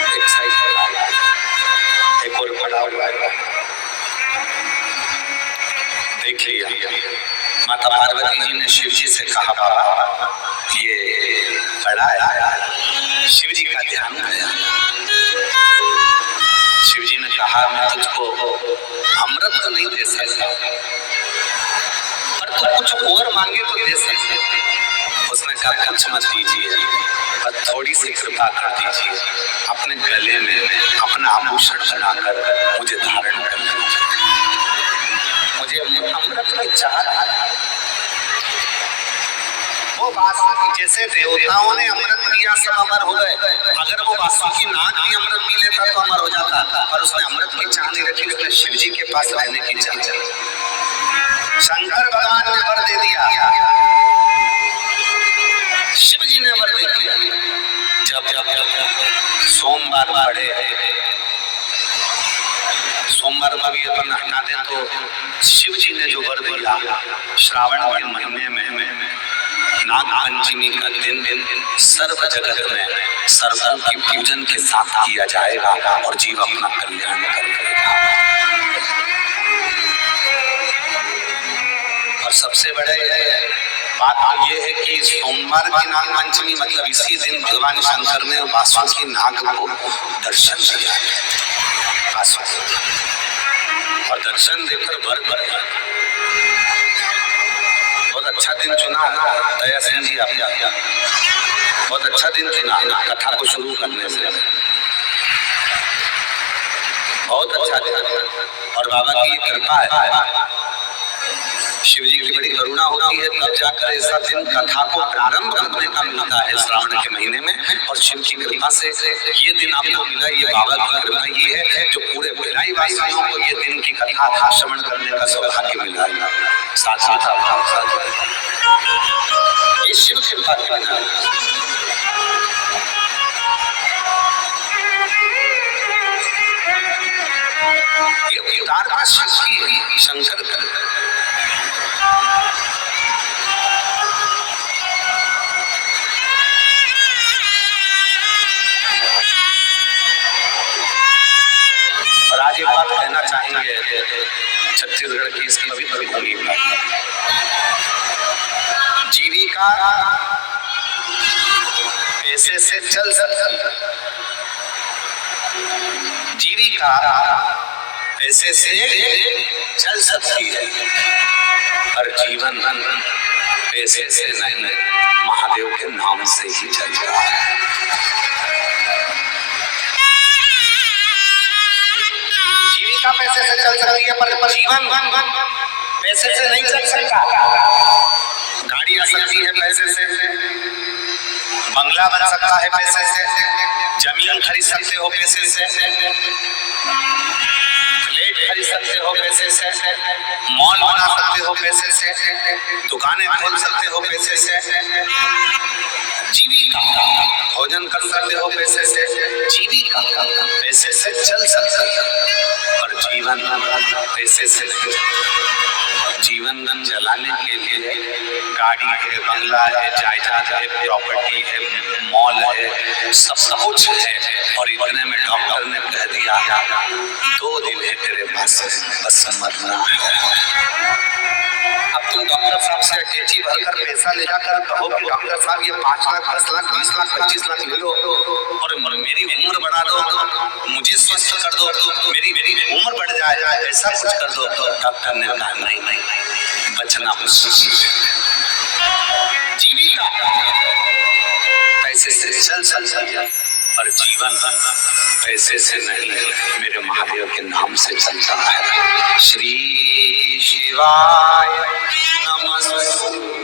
एक साइड एक और पड़ा हुआ देख लिया। माता पार्वती जी ने शिव जी से कहा, बाबा ये पड़ा है। शिव जी का ध्यान आया। शिव जी ने कहा, मैं तुझको अमृत तो नहीं दे सकता, पर तू कुछ और मांगे तो दे सकते। उसने कहा, कुछ मत दीजिए, पर थोड़ी सी कृपा कर दीजिए, अपने गले में अपना आभूषण बनाकर मुझे धारण कर दीजिए। मुझे अमृत की चाह। वो वासुकी, जैसे देवताओं ने अमृत पिया सब अमर हो गए, अगर वो वासुकी नाग भी अमृत पी लेता तो अमर हो जाता, पर उसने अमृत की चाह नहीं रखी, उसने शिव जी के पास रहने की चाह। शंकर भगवान ने वर दे दिया जब सोमवार पड़े, सोमवार का भी अपन हटा दें तो शिव जी ने जो वर दिया श्रावण के महीने में नाग पंचमी का दिन सर्व जगत में सर्पों की पूजन के साथ किया जाएगा और जीव अपना कल्याण करेगा। और सबसे बड़े बात ये है कि सोमवार की नाग पंचमी मतलब इसी दिन भगवान शंकर ने वासुकी नाग को दर्शन दिया और दर्शन देकर वर बहुत अच्छा दिन चुना दया सिंह जी आपने बहुत अच्छा दिन चुना कथा को शुरू करने से, बहुत अच्छा दिन। और बाबा की कृपा है, शिव जी की बड़ी करुणा होती है तब जाकर ऐसा दिन कथा को प्रारंभ करने का मिलता है श्रावण के महीने में। और शिव की कृपा से ये दिन आपको मिला, ये बाबा की कृपा ही है जो पूरे भिलाई वासियों को ये दिन की कथा श्रवण करने का सौभाग्य मिला। ये शिव कृपा की बिना ये उदारता शिव शंकर आज एक बात कहना चाहेंगे छत्तीसगढ़ की इस पवित्र भूमि पर जीविका पैसे से चल सकती है, जीविका पैसे से चल सकती है पर जीवन पैसे से नहीं महादेव के नाम से ही चल रहा है। जीविका पैसे से चल सकती है पर जीवन पैसे से नहीं चल सकता। गाड़ी आ सकती है पैसे से, बंगला बन सकता है पैसे से, जमीन खरीद सकते हो पैसे से, फ्लैट खरीद सकते हो पैसे से, मॉल बना सकते हो पैसे से, दुकानें खोल सकते हो पैसे से, जीविका भोजन कर सकते हो पैसे से, जीविका पैसे से चल सकती है और जीवन पैसे से नहीं। जीवन चलाने के लिए गाड़ी है, बंगला है, जायदाद है, प्रॉपर्टी है, मॉल है, सब कुछ है और इतने में डॉक्टर ने कह दिया 2 दिन है तेरे पास बस मरना है। अब तुम डॉक्टर साहब से अटैची भरकर पैसा ले जाकर कहो कि डॉक्टर साहब ये 5 लाख 10 लाख 20 लाख 25 लाख ले लो और मेरी उम्र बढ़ा दो, मुझे स्वस्थ कर दो, मेरी उम्र बढ़ जाए, ऐसा कुछ कर दो। तो डॉक्टर ने कहा नहीं बचना मुश्किल है। जीविका पैसे से चल पर जीवन पैसे से नहीं मेरे महादेव के नाम से चलता है। श्री शिवाय नमस्तुभ्यं,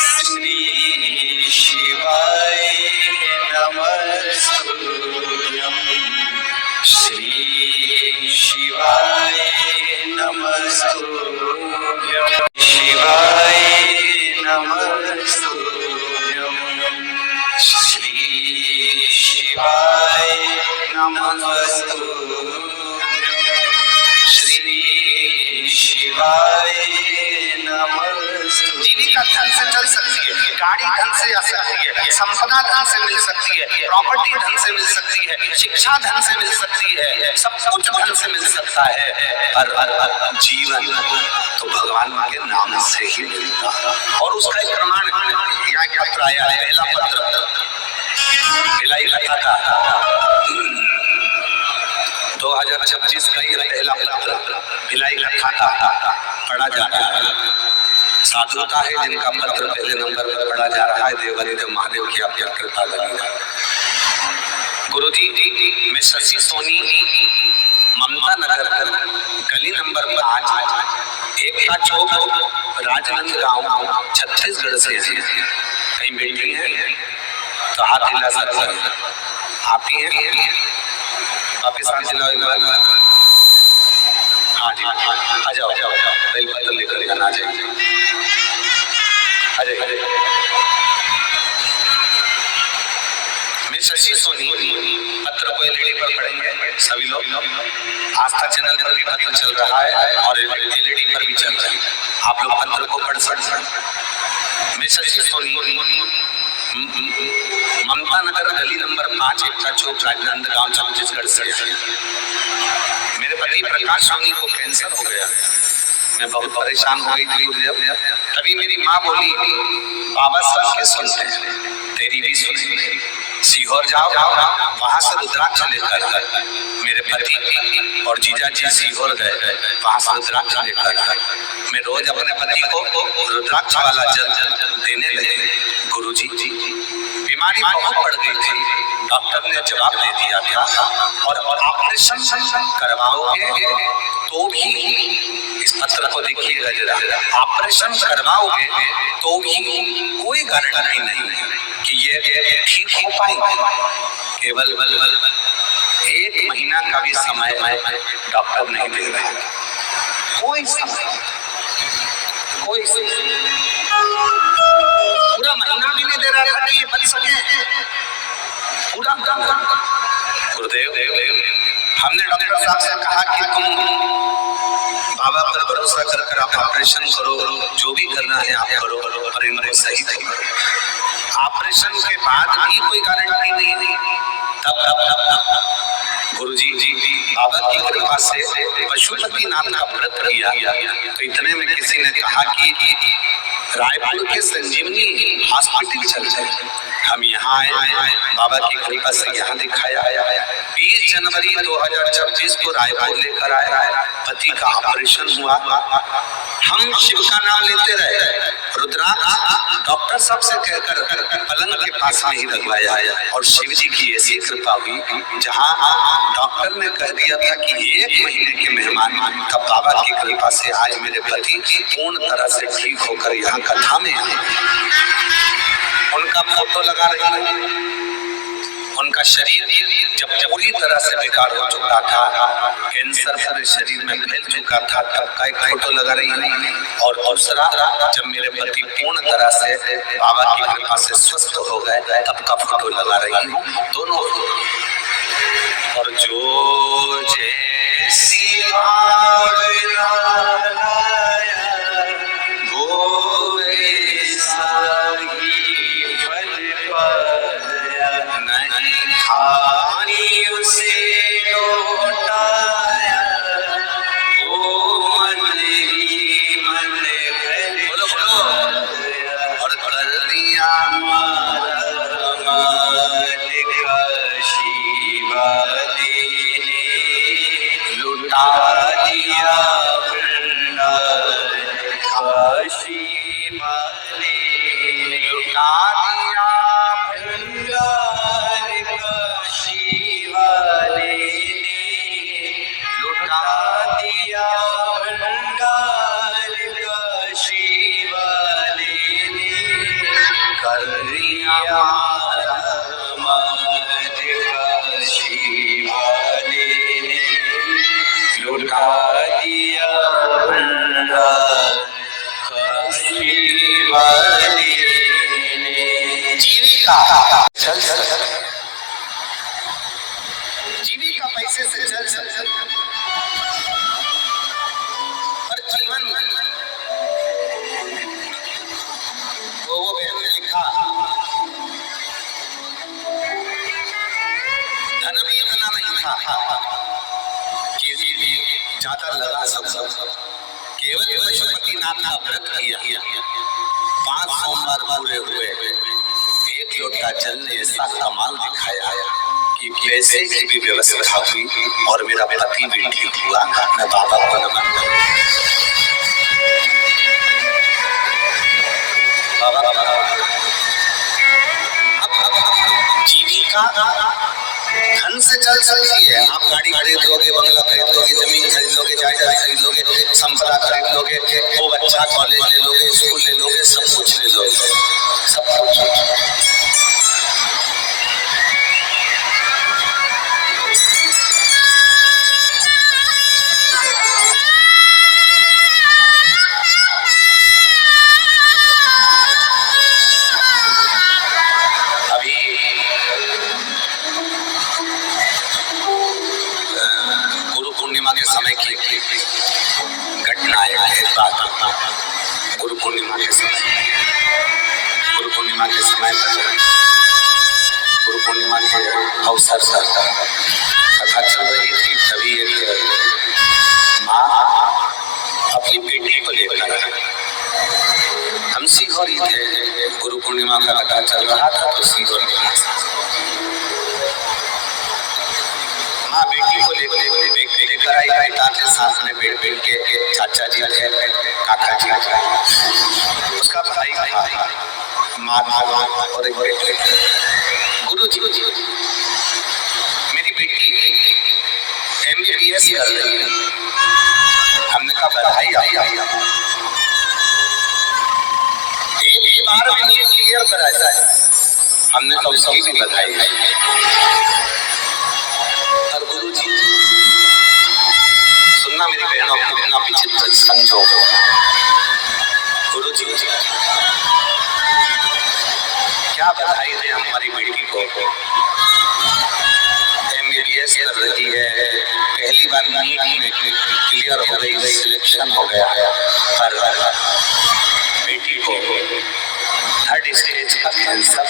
श्री शिवाय नमस्तुभ्यं, श्री शिवाय नमस्तुभ्यं, शिवाय नमस्तुभ्यं, श्री शिवाय नमस्तुभ्यं, श्री शिवाय नमस्तुभ्यं। जीविका धन से चल सकती है, गाड़ी धन से आ सकती है, संपदा धन से मिल सकती है, प्रॉपर्टी धन से मिल सकती है, शिक्षा धन से मिल सकती है, सब कुछ धन से मिल सकता है पर जीवन तो भगवान के नाम से ही मिलता है। और उसका एक प्रमाण यहाँ पत्र आया है, पहला पत्र भिलाई कथा का 2026 का ये पहला पत्र भिलाई कथा का पढ़ा जाता है। साधुता है जिनका पत्र पहले नंबर पर पढ़ा जा रहा है। देवादिदेव महादेव की आपकी कृपा बनी है। गुरु जी मैं शशि सोनी ममता नगर गली नंबर 5 एकता चौक राजनांदगांव छत्तीसगढ़ से कहीं बैठी है तो हाथ हिला सकते हैं। आप ही हैं? वापिस हाथ हिलाओ एक बार। हाँ जी आ जाओ बेल पत्र लेकर जाना चाहिए। शशि सोनी पत्र को एलईडी पर पढ़ेंगे सभी लोग। आस्था चैनल पर भी पत्र चल रहा है और एलईडी पर भी चल रहा है, आप लोग पत्र को पढ़ सकते हैं। मैं शशि सोनी, ममता नगर गली नंबर 5 एकता चौक राजनांदगांव छत्तीसगढ़ से। मेरे पति प्रकाश सोनी को कैंसर हो गया, मैं बहुत परेशान हो गई थी। तभी मेरी माँ बोली, बाबा सबके सुनते हैं, तेरी भी सुनेंगे, सीहोर जाओ, वहां से रुद्राक्ष लेकर। मेरे पति और जीजा जी सीहोर गए, वहां से रुद्राक्ष लेकर मैं रोज अपने पति को रुद्राक्ष वाला जल देने लगे। गुरुजी, बीमारी बहुत बढ़ गई थी, डॉक्टर ने जवाब दे दिया था और ऑपरेशन करवाओगे तो भी, इस पत्र को देखिएगा जरा, ऑपरेशन करवाओगे तो भी कोई गारंटी नहीं कि ये ठीक हो पाएंगे। केवल 1 महीना का भी समय डॉक्टर नहीं दे रहे, कोई समय, कोई पूरा महीना भी नहीं दे रहा था कि ये बच सके पूरा। गुरुदेव, हमने डॉक्टर साहब से कहा कि तुम बाबा पर भरोसा कर आप ऑपरेशन करो, जो भी करना है आप करो, पर इनको सही करो। ऑपरेशन के बाद भी कोई गारंटी नहीं थी। तब गुरुजी बाबा की कृपा से पशुपतिनाथ का व्रत किया तो इतने में किसी ने कहा कि रायपुर के संजीवनी हॉस्पिटल चल जाए। हम यहाँ आए, बाबा की कृपा से यहाँ दिखाया। 20 जनवरी 2026 को रायपुर लेकर आया, पति का ऑपरेशन हुआ। हम शिव का नाम लेते रहे, रुद्राक्ष डॉक्टर साहब से कहकर पलंग के पास में ही लगवाया और शिव जी की ऐसी कृपा हुई, जहाँ डॉक्टर ने कह दिया था कि 1 महीने के मेहमान, तब बाबा की कृपा से आज मेरे पति पूर्ण तरह से ठीक होकर यहाँ कथा में आए। उनका फोटो लगा रही है, उनका शरीर जब पूरी तरह से बेकार हो चुका था, कैंसर पूरे शरीर में फैल चुका था, तब का एक फोटो लगा रही है। और दूसरा, जब मेरे पति पूर्ण तरह से बाबा की कृपा से स्वस्थ हो गए, तब का फोटो लगा रही हूँ, दोनों। और जो जैसी भावना वो वैसा ही फल पाया, नहीं खानी उसे लौटाया, वो मन ही मन घर पाया, और कर दिया मारा मालिक शिवाली ने, लुटा दिया काशी माली ने, लुटा दिया भंडार काशी वाले ने, लुटा दिया भंडार काशी वाले ने, कर दिया मारा मार काशी वाले ने, लुटा दिया भंडार काशी वाले ने। जीविका चल जीविका पैसे से चल पर जीवन वो बहन ने लिखा, धन भी इतना नहीं था कि ज्यादा लगा सब। केवल पशुपतिनाथ का व्रत किया, 5 सोमवार पूरे हुए, 1 लोटा जल ने ऐसा कमाल दिखाया कि पैसे की भी व्यवस्था हुई और मेरा पति भी ठीक हुआ। मैं बाबा को नमन करता हूँ। जीविका धन से चल सकती है, आप गाड़ी खरीद लोगे, बंगला खरीद लोगे, जमीन खरीद लोगे, जायदाद खरीद लोगे, संपदा खरीद लोगे, वो अच्छा कॉलेज ले लोगे, स्कूल ले लोगे, सब कुछ ले लोगे, सब कुछ। अभी गुरु पूर्णिमा के समय की घटना है। गुरु पूर्णिमा के समय पर गुरु पूर्णिमा के अवसर पर कथा चल रही थी। तभी एक माँ अपनी बेटी को लेकर हम सीहोरी थे। गुरु पूर्णिमा का कथा चल रहा था तो सीहोरी माँ बेटी को लेकर आई। पिता के साथ में बेटे के चाचा जी थे, काका जी थे, उसका भाई था, माँ और एक गुरु जी मेरी बेटी MBBS कर रही है। हमने कहा बधाई आई। एक बार भी नहीं क्लियर कराया है। हमने कहा उसकी भी बधाई आई। और गुरु जी सुनना मेरी बहनों, कितना विचित्र संजोग। गुरु जी क्या बधाई दें हमारी बेटी को, MBBS कर रही है, पहली बार नीट में क्लियर हो गई, सिलेक्शन हो गया है। पर बेटी को 3rd स्टेज का कैंसर।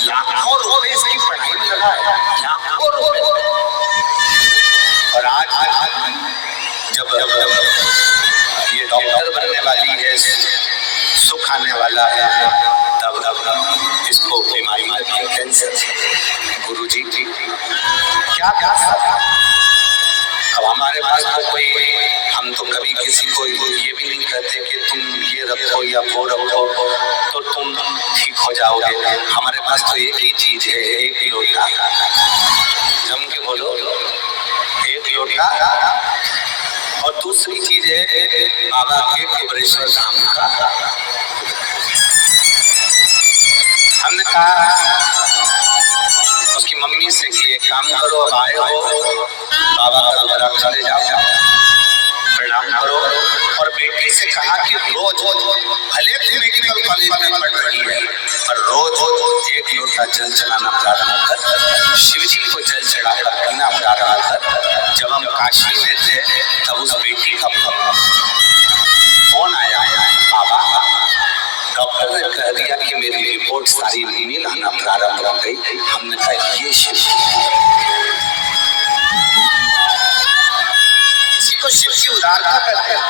लाखों रुपए इसकी पढ़ाई में लगा है, लाखों रुपए। और आज जब ये डॉक्टर बनने वाली है, सुख आने वाला है, तब इसको बीमारी मारी कैंसर। गुरु जी क्या अब हमारे पास तो कोई, हम तो कभी किसी को ये भी नहीं कहते कि तुम ये रखो या वो रखो तो तुम ठीक हो जाओगे। हमारे पास तो एक ही चीज है, एक लोटा। जम के बोलो, एक लोटा। और दूसरी चीज है बाबा के कुबरेश्वर धाम का। हमने कहा उसकी मम्मी से कि एक काम करो, अब आए हो बाबा का रुद्राक्ष ले जाओ, प्रणाम करो। और बेटी से कहा कि रोज भले तुम मेडिकल कॉलेज में पढ़ रही है, पर रोज एक लोटा जल चढ़ाना प्रारंभ कर, शिव जी को जल चढ़ाकर पीना प्रारंभ कर। जब हम काशी में थे तब उस बेटी का फोन आया, बाबा डॉक्टर ने कह दिया कि मेरी रिपोर्ट सारी नील आना प्रारंभ हो गई। हमने कहा ये शिव को शिव की उदारता कहते हैं।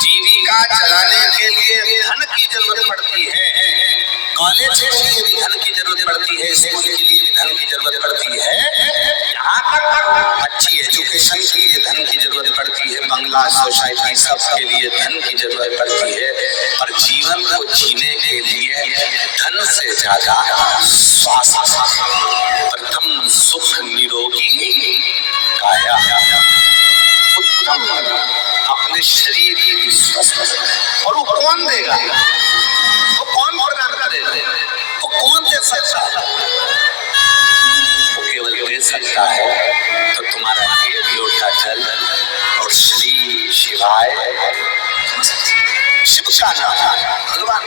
जीविका चलाने के लिए धन की जरूरत पड़ती है, कॉलेज के लिए भी धन की जरूरत पड़ती है, स्कूल के लिए भी धन की जरूरत पड़ती है, यहाँ तक अच्छी एजुकेशन के लिए धन की जरूरत पड़ती है, बंगला सोसाइटी सब के लिए धन की जरूरत पड़ती है। पर जीवन को जीने के लिए धन से ज्यादा स्वास्थ्य, प्रथम सुख निरोगी काया, उत्तम अपने शरीर की स्वस्थ। और वो कौन देगा, वो कौन प्रदान करेगा, वो कौन दे सकता है? वो केवल दे सकता है तो तुम्हारा एक लोटा जल और श्री शिवाय शिव का नाम भगवान।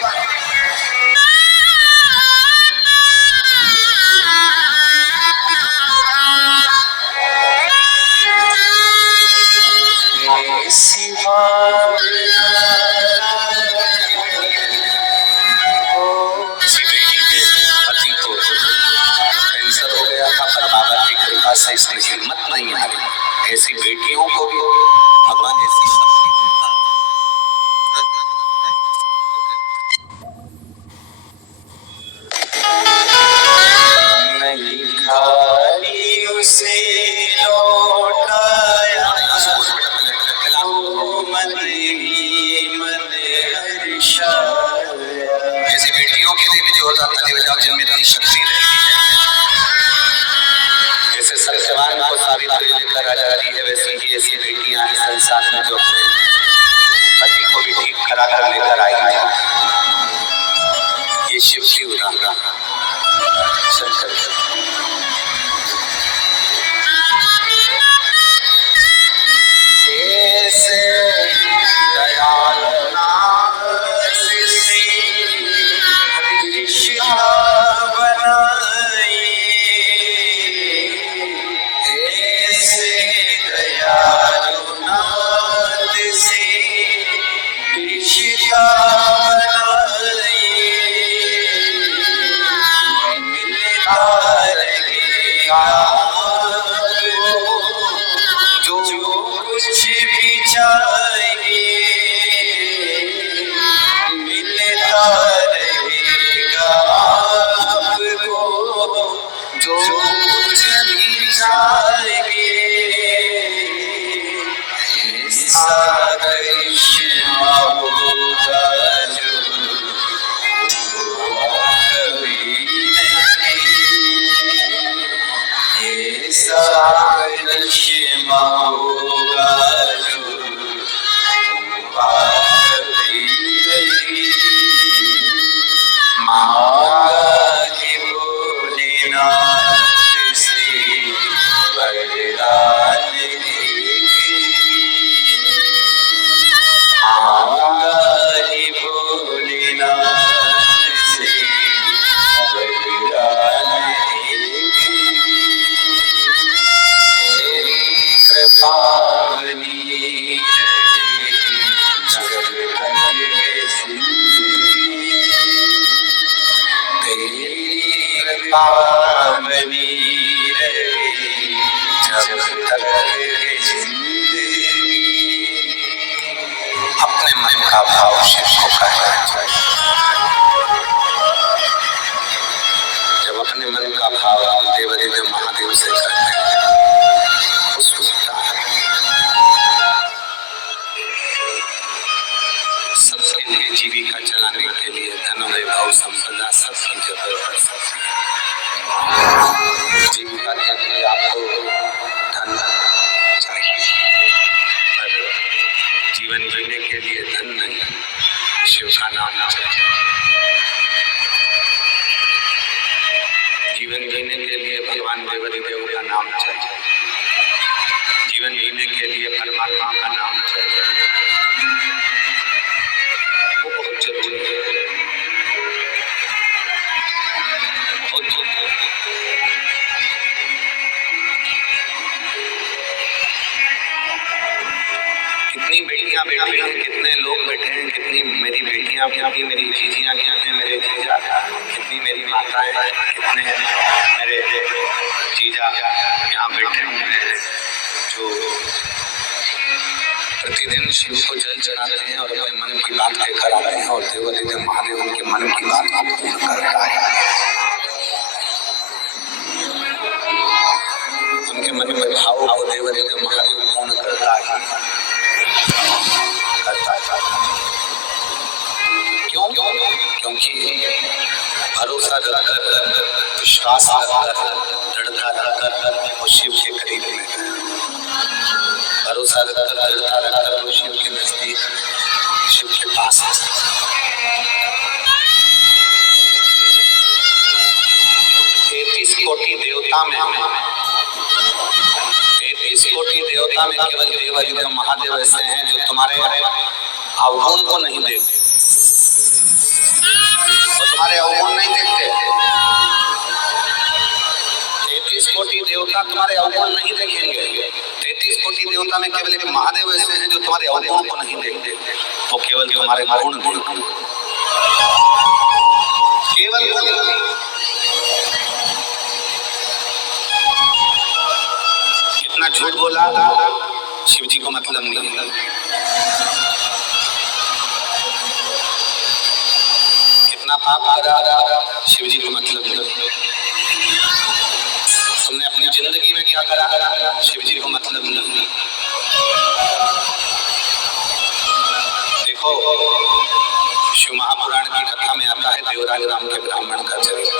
से इसकी हिम्मत नहीं आ रही। ऐसी बेटियों को भी भगवान ऐसी नहीं खाली उसे लौटाया ऐसी बेटियों के लिए भी जो होता है जिनमें इतनी शक्ति रहती है। जैसे सत्यवान को सावित्री लेकर आ जाती है, वैसे ही ऐसी बेटियां हैं संसार में जो अपने पति को भी ठीक करा कर लेकर आई हैं। ये शिव की उदाहरण शंकर ऐसे पावनी रही जब तक जिंदगी। अपने मन का भाव शिव को करना चाहिए। जब अपने मन का भाव देवादिदेव महादेव से करते हैं उस सबके लिए जीविका चलाने के लिए धन वैभव संपदा सबकी जरूरत पड़ सकती है। जीविका के लिए आपको धन चाहिए, पर जीवन जीने के लिए धन नहीं, शिव का नाम चाहिए। जीवन जीने के लिए भगवान देवादिदेव का नाम चाहिए। जीवन जीने के लिए परमात्मा का नाम चाहिए। वो बहुत जरूरी है, बहुत जरूरी है। कितनी बेटियां बैठी हैं, कितने लोग बैठे हैं, कितनी मेरी बेटियां भी, मेरी जीजियां भी हैं, मेरे जीजा, कितनी मेरी माताएं, कितने मेरे जीजा यहाँ बैठे हुए हैं जो प्रतिदिन शिव को जल चढ़ाते हैं और अपने मन की बात लेकर आते हैं और देवादिदेव महादेव उनके मन की बात को पूर्ण करता है। उनके मन में भाव को देवादिदेव महादेव पूर्ण करता है। क्यों? क्योंकि भरोसा रखकर, विश्वास रखकर, दृढ़ता रखकर वो शिव के करीब में, भरोसा रखकर, दृढ़ता रखकर वो शिव के नजदीक, शिव के पास है। 33 कोटि देवता में 33 कोटि देवता में केवल देवादिदेव महादेव ऐसे हैं जो तुम्हारे अवगुण को नहीं देखते। वो तुम्हारे अवगुण नहीं देखते। 33 कोटि देवता तुम्हारे अवगुण नहीं देखेंगे। 33 कोटि देवता में केवल एक महादेव ऐसे हैं जो तुम्हारे अवगुण को नहीं देखते, वो केवल तुम्हारे गुण देखते, केवल गुण। कितना झूठ बोला शिव जी को मतलब नहीं, कितना पाप करा शिव जी को मतलब नहीं, तुमने अपनी जिंदगी में क्या करा शिव जी को मतलब नहीं। देखो शिव महापुराण की कथा में आता है देवराज राम के ब्राह्मण का चरित्र।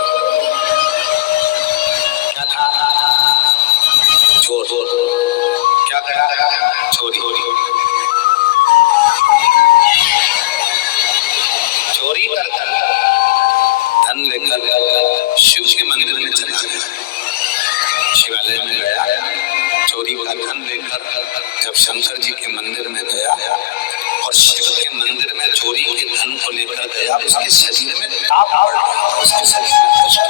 क्या था? चोर। क्या करा? चोरी। चोरी कर धन लेकर शिव के मंदिर में चला गया, शिवालय में गया, चोरी का धन लेकर जब शंकर जी के मंदिर में गया और शिव के मंदिर में चोरी के धन को लेकर गया, उसके शरीर में ताप पड़ रहा था, उसके शरीर में कष्ट,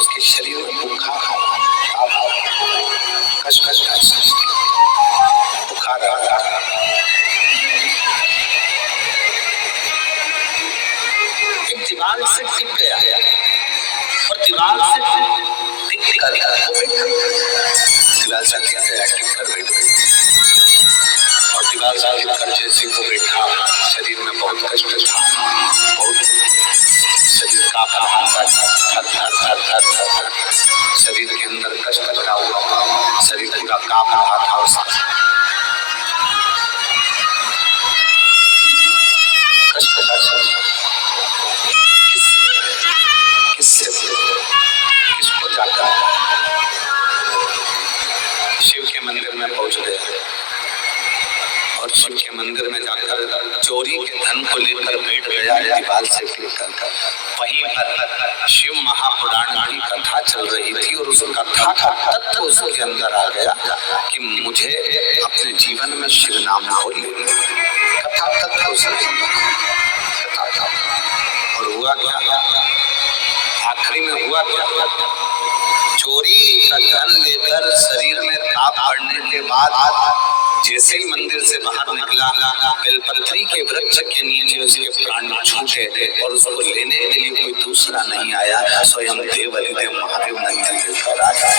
उसके शरीर में बुखार, बुखार आ रहा। दीवार से टिक गया और दीवार से टिक कर दीवार से टिक गया, टिक कर बैठ गई और दीवार से टिक कर जैसे वो बैठा, शरीर में बहुत कष्ट था, बहुत शरीर कांप रहा था, शरीर के अंदर कष्ट लगा हुआ, शरीर पूरा कांप रहा था उसका। कष्ट का किसको जाकर शिव के मंदिर में पहुंच गए और शिव के मंदिर में जाकर चोरी के धन को लेकर बैठ गया दीवार से टिककर। वहीं पर शिव महापुराण की कथा चल रही थी और उस कथा का तत्व उसके अंदर आ गया कि मुझे अपने जीवन में शिव नाम को लेना। कथा तत्व उसके और हुआ क्या? आखिरी में हुआ क्या? चोरी का धन लेकर शरीर में ताप पड़ने के बाद जैसे ही मंदिर से बाहर निकला, बेलपत्री के वृक्ष के नीचे उसके प्राण छूटे और उसको लेने के लिए कोई दूसरा नहीं आया, स्वयं देव अधिदेव महादेव नंदी लेकर आ गए।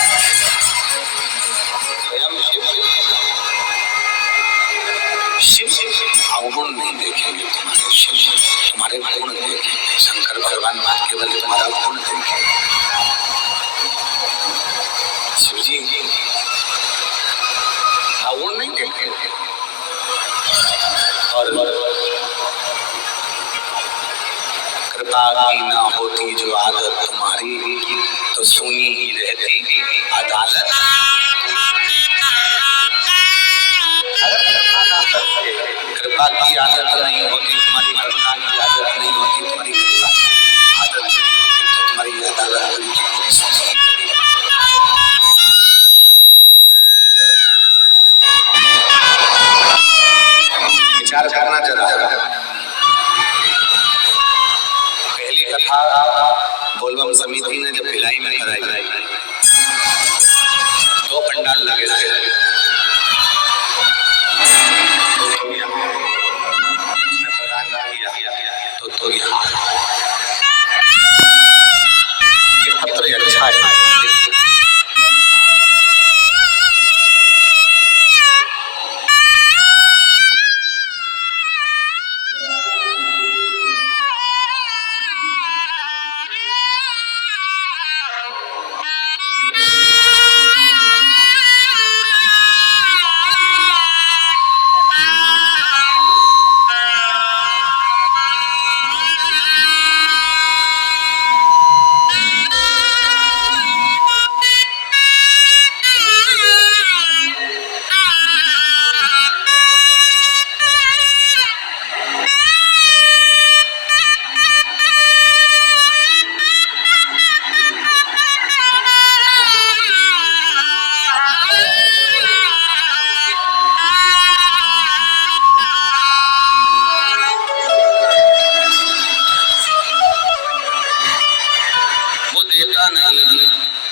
शिव अवगुण नहीं देखेंगे तुम्हारे, शिव तुम्हारे गुण देखेंगे। शंकर भगवान केवल तुम्हारा गुण देखेंगे। शिव जी अवगुण नहीं देखेंगे। और कृपा की ना होती जो आदत तुम्हारी, तो सुनी ही रहती अदालत। कृपा की आदत नहीं होती तुम्हारी, करुणा की आदत नहीं होती तुम्हारी, कृपा आदत नहीं होती तो तुम्हारी अदालत। विचार करना जरा। पहली कथा बोलबम समिति ने जब भिलाई में कराई, 2 पंडाल लगे थे। तो यहाँ ये पत्र अच्छा है।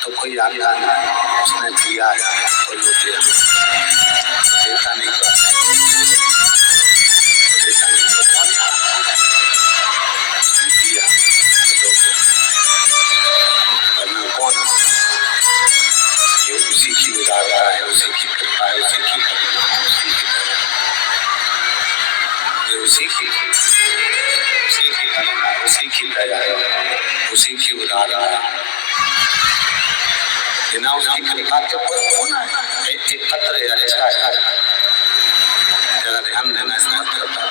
तो कोई आता नहीं, उसने दिया है तो लो दिया, देता नहीं तो देता नहीं तो कौन उसने दिया तो लो, वरना कौन? ये उसी की उदारता है, उसी की कृपा है, उसी की करुणा, उसी की करुणा, उसी की दया, उसी की उदारता है। बिना उसकी कृपा के कोई होना है। एक पत्र है, अच्छा है, जरा ध्यान देना इस पत्र पर।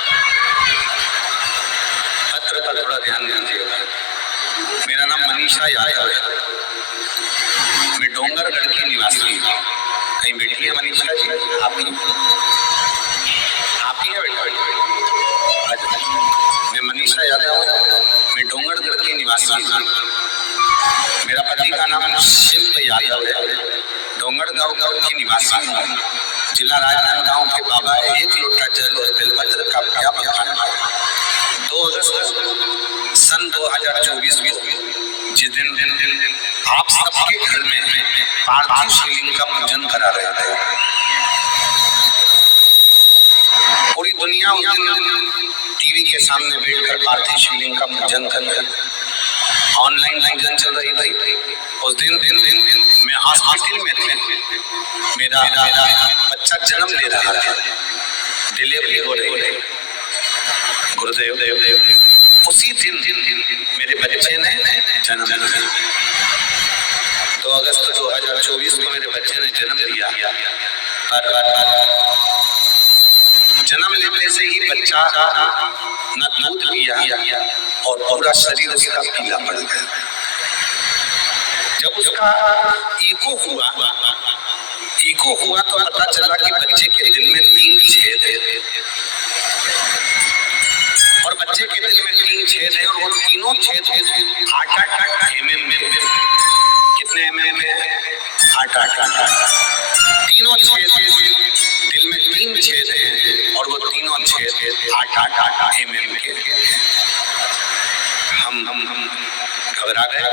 पत्र पर थोड़ा ध्यान दीजिएगा। मेरा नाम मनीषा यादव है, मैं डोंगरगढ़ की निवासी हूँ। कहीं बैठी है मनीषा जी? आप ही है बेटा? मैं मनीषा यादव हूँ, मैं डोंगरगढ़ की निवासी हूँ। मेरा पति का नाम शिल्प यादव है, डोंगरगांव की निवासी हूँ। जिला राजनांदगांव के बाबा 1 लोटा जल और बेलपत्र का क्या बखान है। 2 अगस्त सन 2024 को जिस दिन आप सबके घर में पार्थिव शिवलिंग का पूजन करा रहे थे, पूरी दुनिया उस दिन टीवी के सामने बैठकर पार्थिव शिवलिंग का पूजन कर रहे थे। ऑनलाइन पूजन चल रही थी। उस दिन मैं हॉस्पिटल में थे, मेरा बच्चा जन्म ले रहा था, डिलीवरी हो रही थी। गुरुदेव उसी दिन मेरे बच्चे ने जन्म लिया। 2 अगस्त 2024 को मेरे बच्चे ने जन्म लिया। जन्म लेने से ही बच्चा न दूध पिया और पूरा शरीर उसका पीला पड़ गया। जब उसका इको हुआ तो पता चला कि बच्चे के दिल में 3 छेद है और बच्चे के दिल में 3 छेद है और वो तीनों छेद 8-8 mm में, कितने mm में? 8-8 तीनों छेद दिल में 3 छेद है और वो तीनों छेद 8-8 mm के। हम घबरा गए।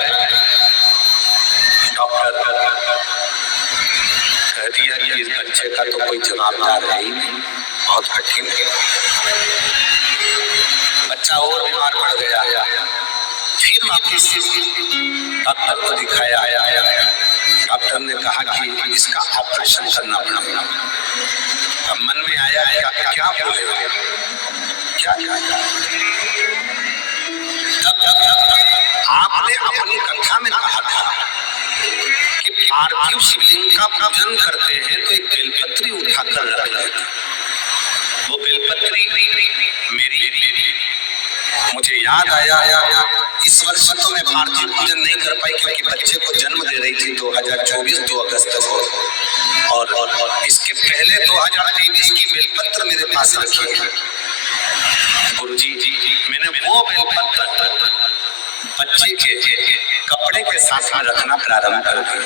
डॉक्टर कह दिया कि इस बच्चे का तो कोई जवाबदार है ही नहीं, बहुत कठिन है। बच्चा और बीमार पड़ गया, फिर वापिस डॉक्टर को दिखाया। डॉक्टर ने कहा कि इसका ऑपरेशन करना पड़ेगा। अब मन में आया कि क्या बोले, क्या आपने अपनी कथा में कहा था कि पार्थिव शिवलिंग का पूजन करते हैं तो एक बेलपत्री उठाकर रख लेते। वो बेलपत्री मेरी, मुझे याद आया इस वर्ष तो मैं पार्थिव पूजन नहीं कर पाई क्योंकि बच्चे को जन्म दे रही थी 2024 2 अगस्त को, और इसके पहले 2023 की बेलपत्र मेरे पास रखी थी। गुरुजी मैंने वो बेलपत्र बच्चे के कपड़े के साथ में रखना प्रारंभ कर दिया।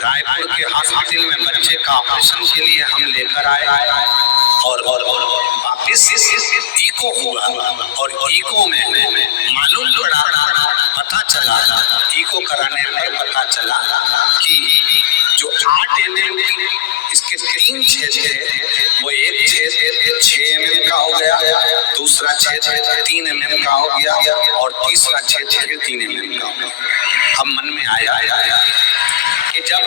रायपुर के हॉस्पिटल में बच्चे का ऑपरेशन के लिए हम लेकर आए और वापिस इको हुआ, और इको में मालूम पता चला, इको कराने पर पता चला कि जो 8 mm इसके 3 छेद थे, वो एक छेद 6 mm का हो गया, दूसरा छेद 3 mm का हो गया, और तीसरा छेद 3 mm का हो गया। अब मन में आया कि जब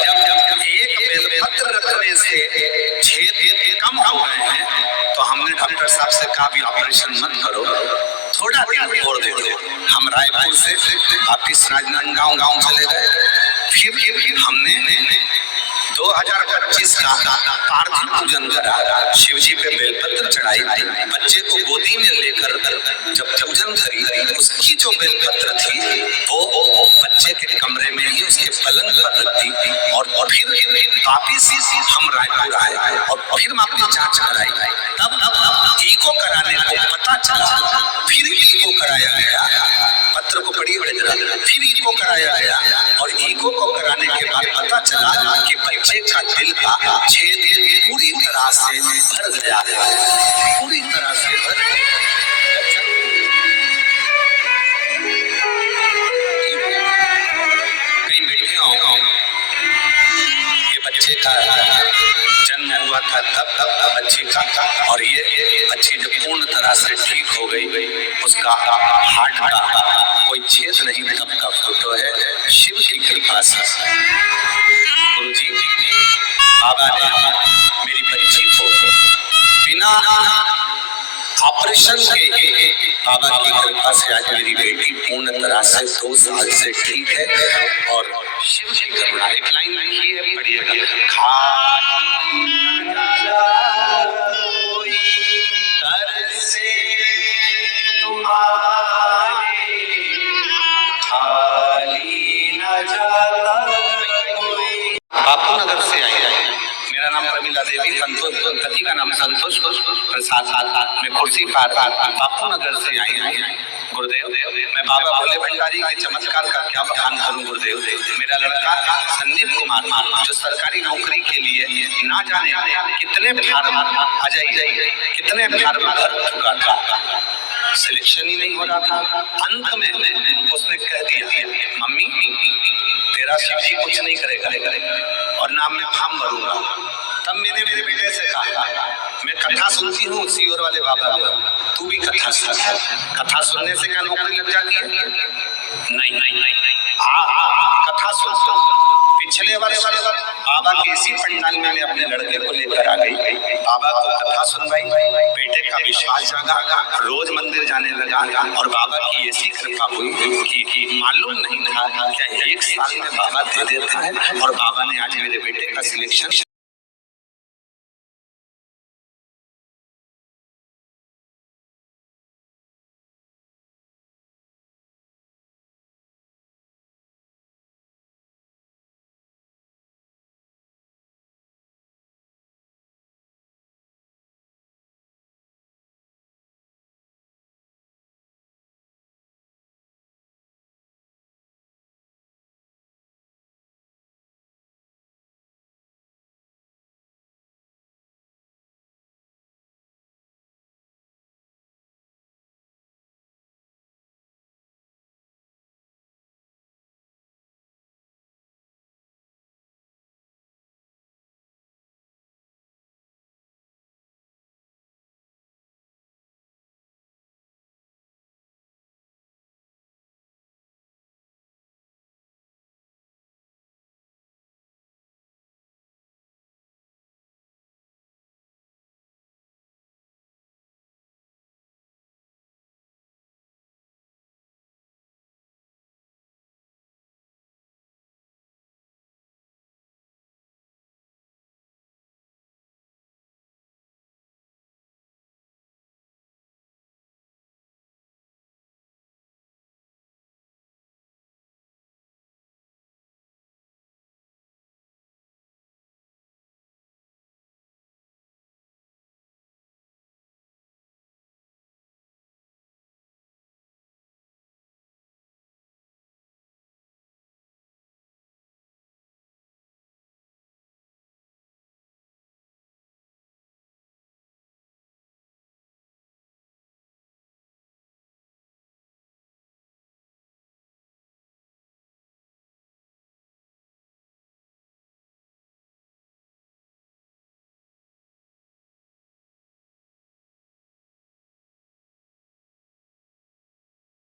एक बेलपत्र रखने से छेद कम हो गए हैं तो हमने डॉक्टर साहब से कहा भी ऑपरेशन मत करो, थोड़ा दिन छोड़ दे दो। हम रायपुर से वापिस राजनांदगांव गांव चले गए। फिर हमने 2025 का पार्थिव पूजन करा, शिव जी पे बेलपत्र चढ़ाई, बच्चे को गोदी में लेकर जब पूजन करी, उसकी जो बेलपत्र थी वो बच्चे के कमरे में ही उसके पलंग पर रख दी, और फिर वापिस हम रायपुर आए और फिर वापिस जांच कराई। तब इको कराने को पता चला, फिर इको कराया गया, पत्र को पढ़ी जरा, फिर इको कराया गया, और इको को कराने के बाद पता चला कि बच्चे का दिल का छेद पूरी तरह से भर गया है, पूरी तरह से भर गया। कहीं बैठे हो, ये बच्चे का जन्म हुआ था तब बच्चे का, और ये बच्ची जब पूर्ण तरह से ठीक हो गई, उसका हार्ट का कोई छेद नहीं तब का फोटो है, शिव की कृपा से। गुरुजी बाबा ने मेरी बच्ची को बिना ऑपरेशन के, बाबा की कृपा से आज मेरी बेटी पूर्ण तरह से 2 साल से ठीक है, और शिव जी करुणा। एक लाइन लिखी है, पढ़िएगा। बापू नगर से आई है, मेरा नाम प्रमिला देवी, संतोष पति का नाम संतोष प्रसाद, मैं कुर्सी पर बापू नगर से आई है। गुरुदेव मैं बाबा भोले भंडारी के चमत्कार का क्या बखान करूं गुरुदेव। मेरा लड़का संदीप कुमार जो सरकारी नौकरी के लिए ना जाने कितने फार्म अजय कितने फार्म भर चुका था, सिलेक्शन ही नहीं हो रहा था। अंत में उसने कह दिया मम्मी तेरा शिव जी कुछ नहीं करेगा और ना मैं फार्म भरूंगा। तब मैंने मेरे बेटे से कहा मैं कथा सुनती हूँ सीओर वाले बाबा को, तू भी कथा सुन। कथा सुनने से क्या नौकरी लग जाती है? नहीं, कथा सुन। पिछले वर्ष बाबा के इसी पंडाल में मैं अपने लड़के को लेकर आ गई, बाबा को कथा सुनवाई, बेटे का विश्वास जागा, रोज मंदिर जाने लगा, और बाबा की ऐसी कृपा हुई कि मालूम नहीं था क्या 1 साल में बाबा दे देता है। और बाबा ने आज मेरे बेटे का सिलेक्शन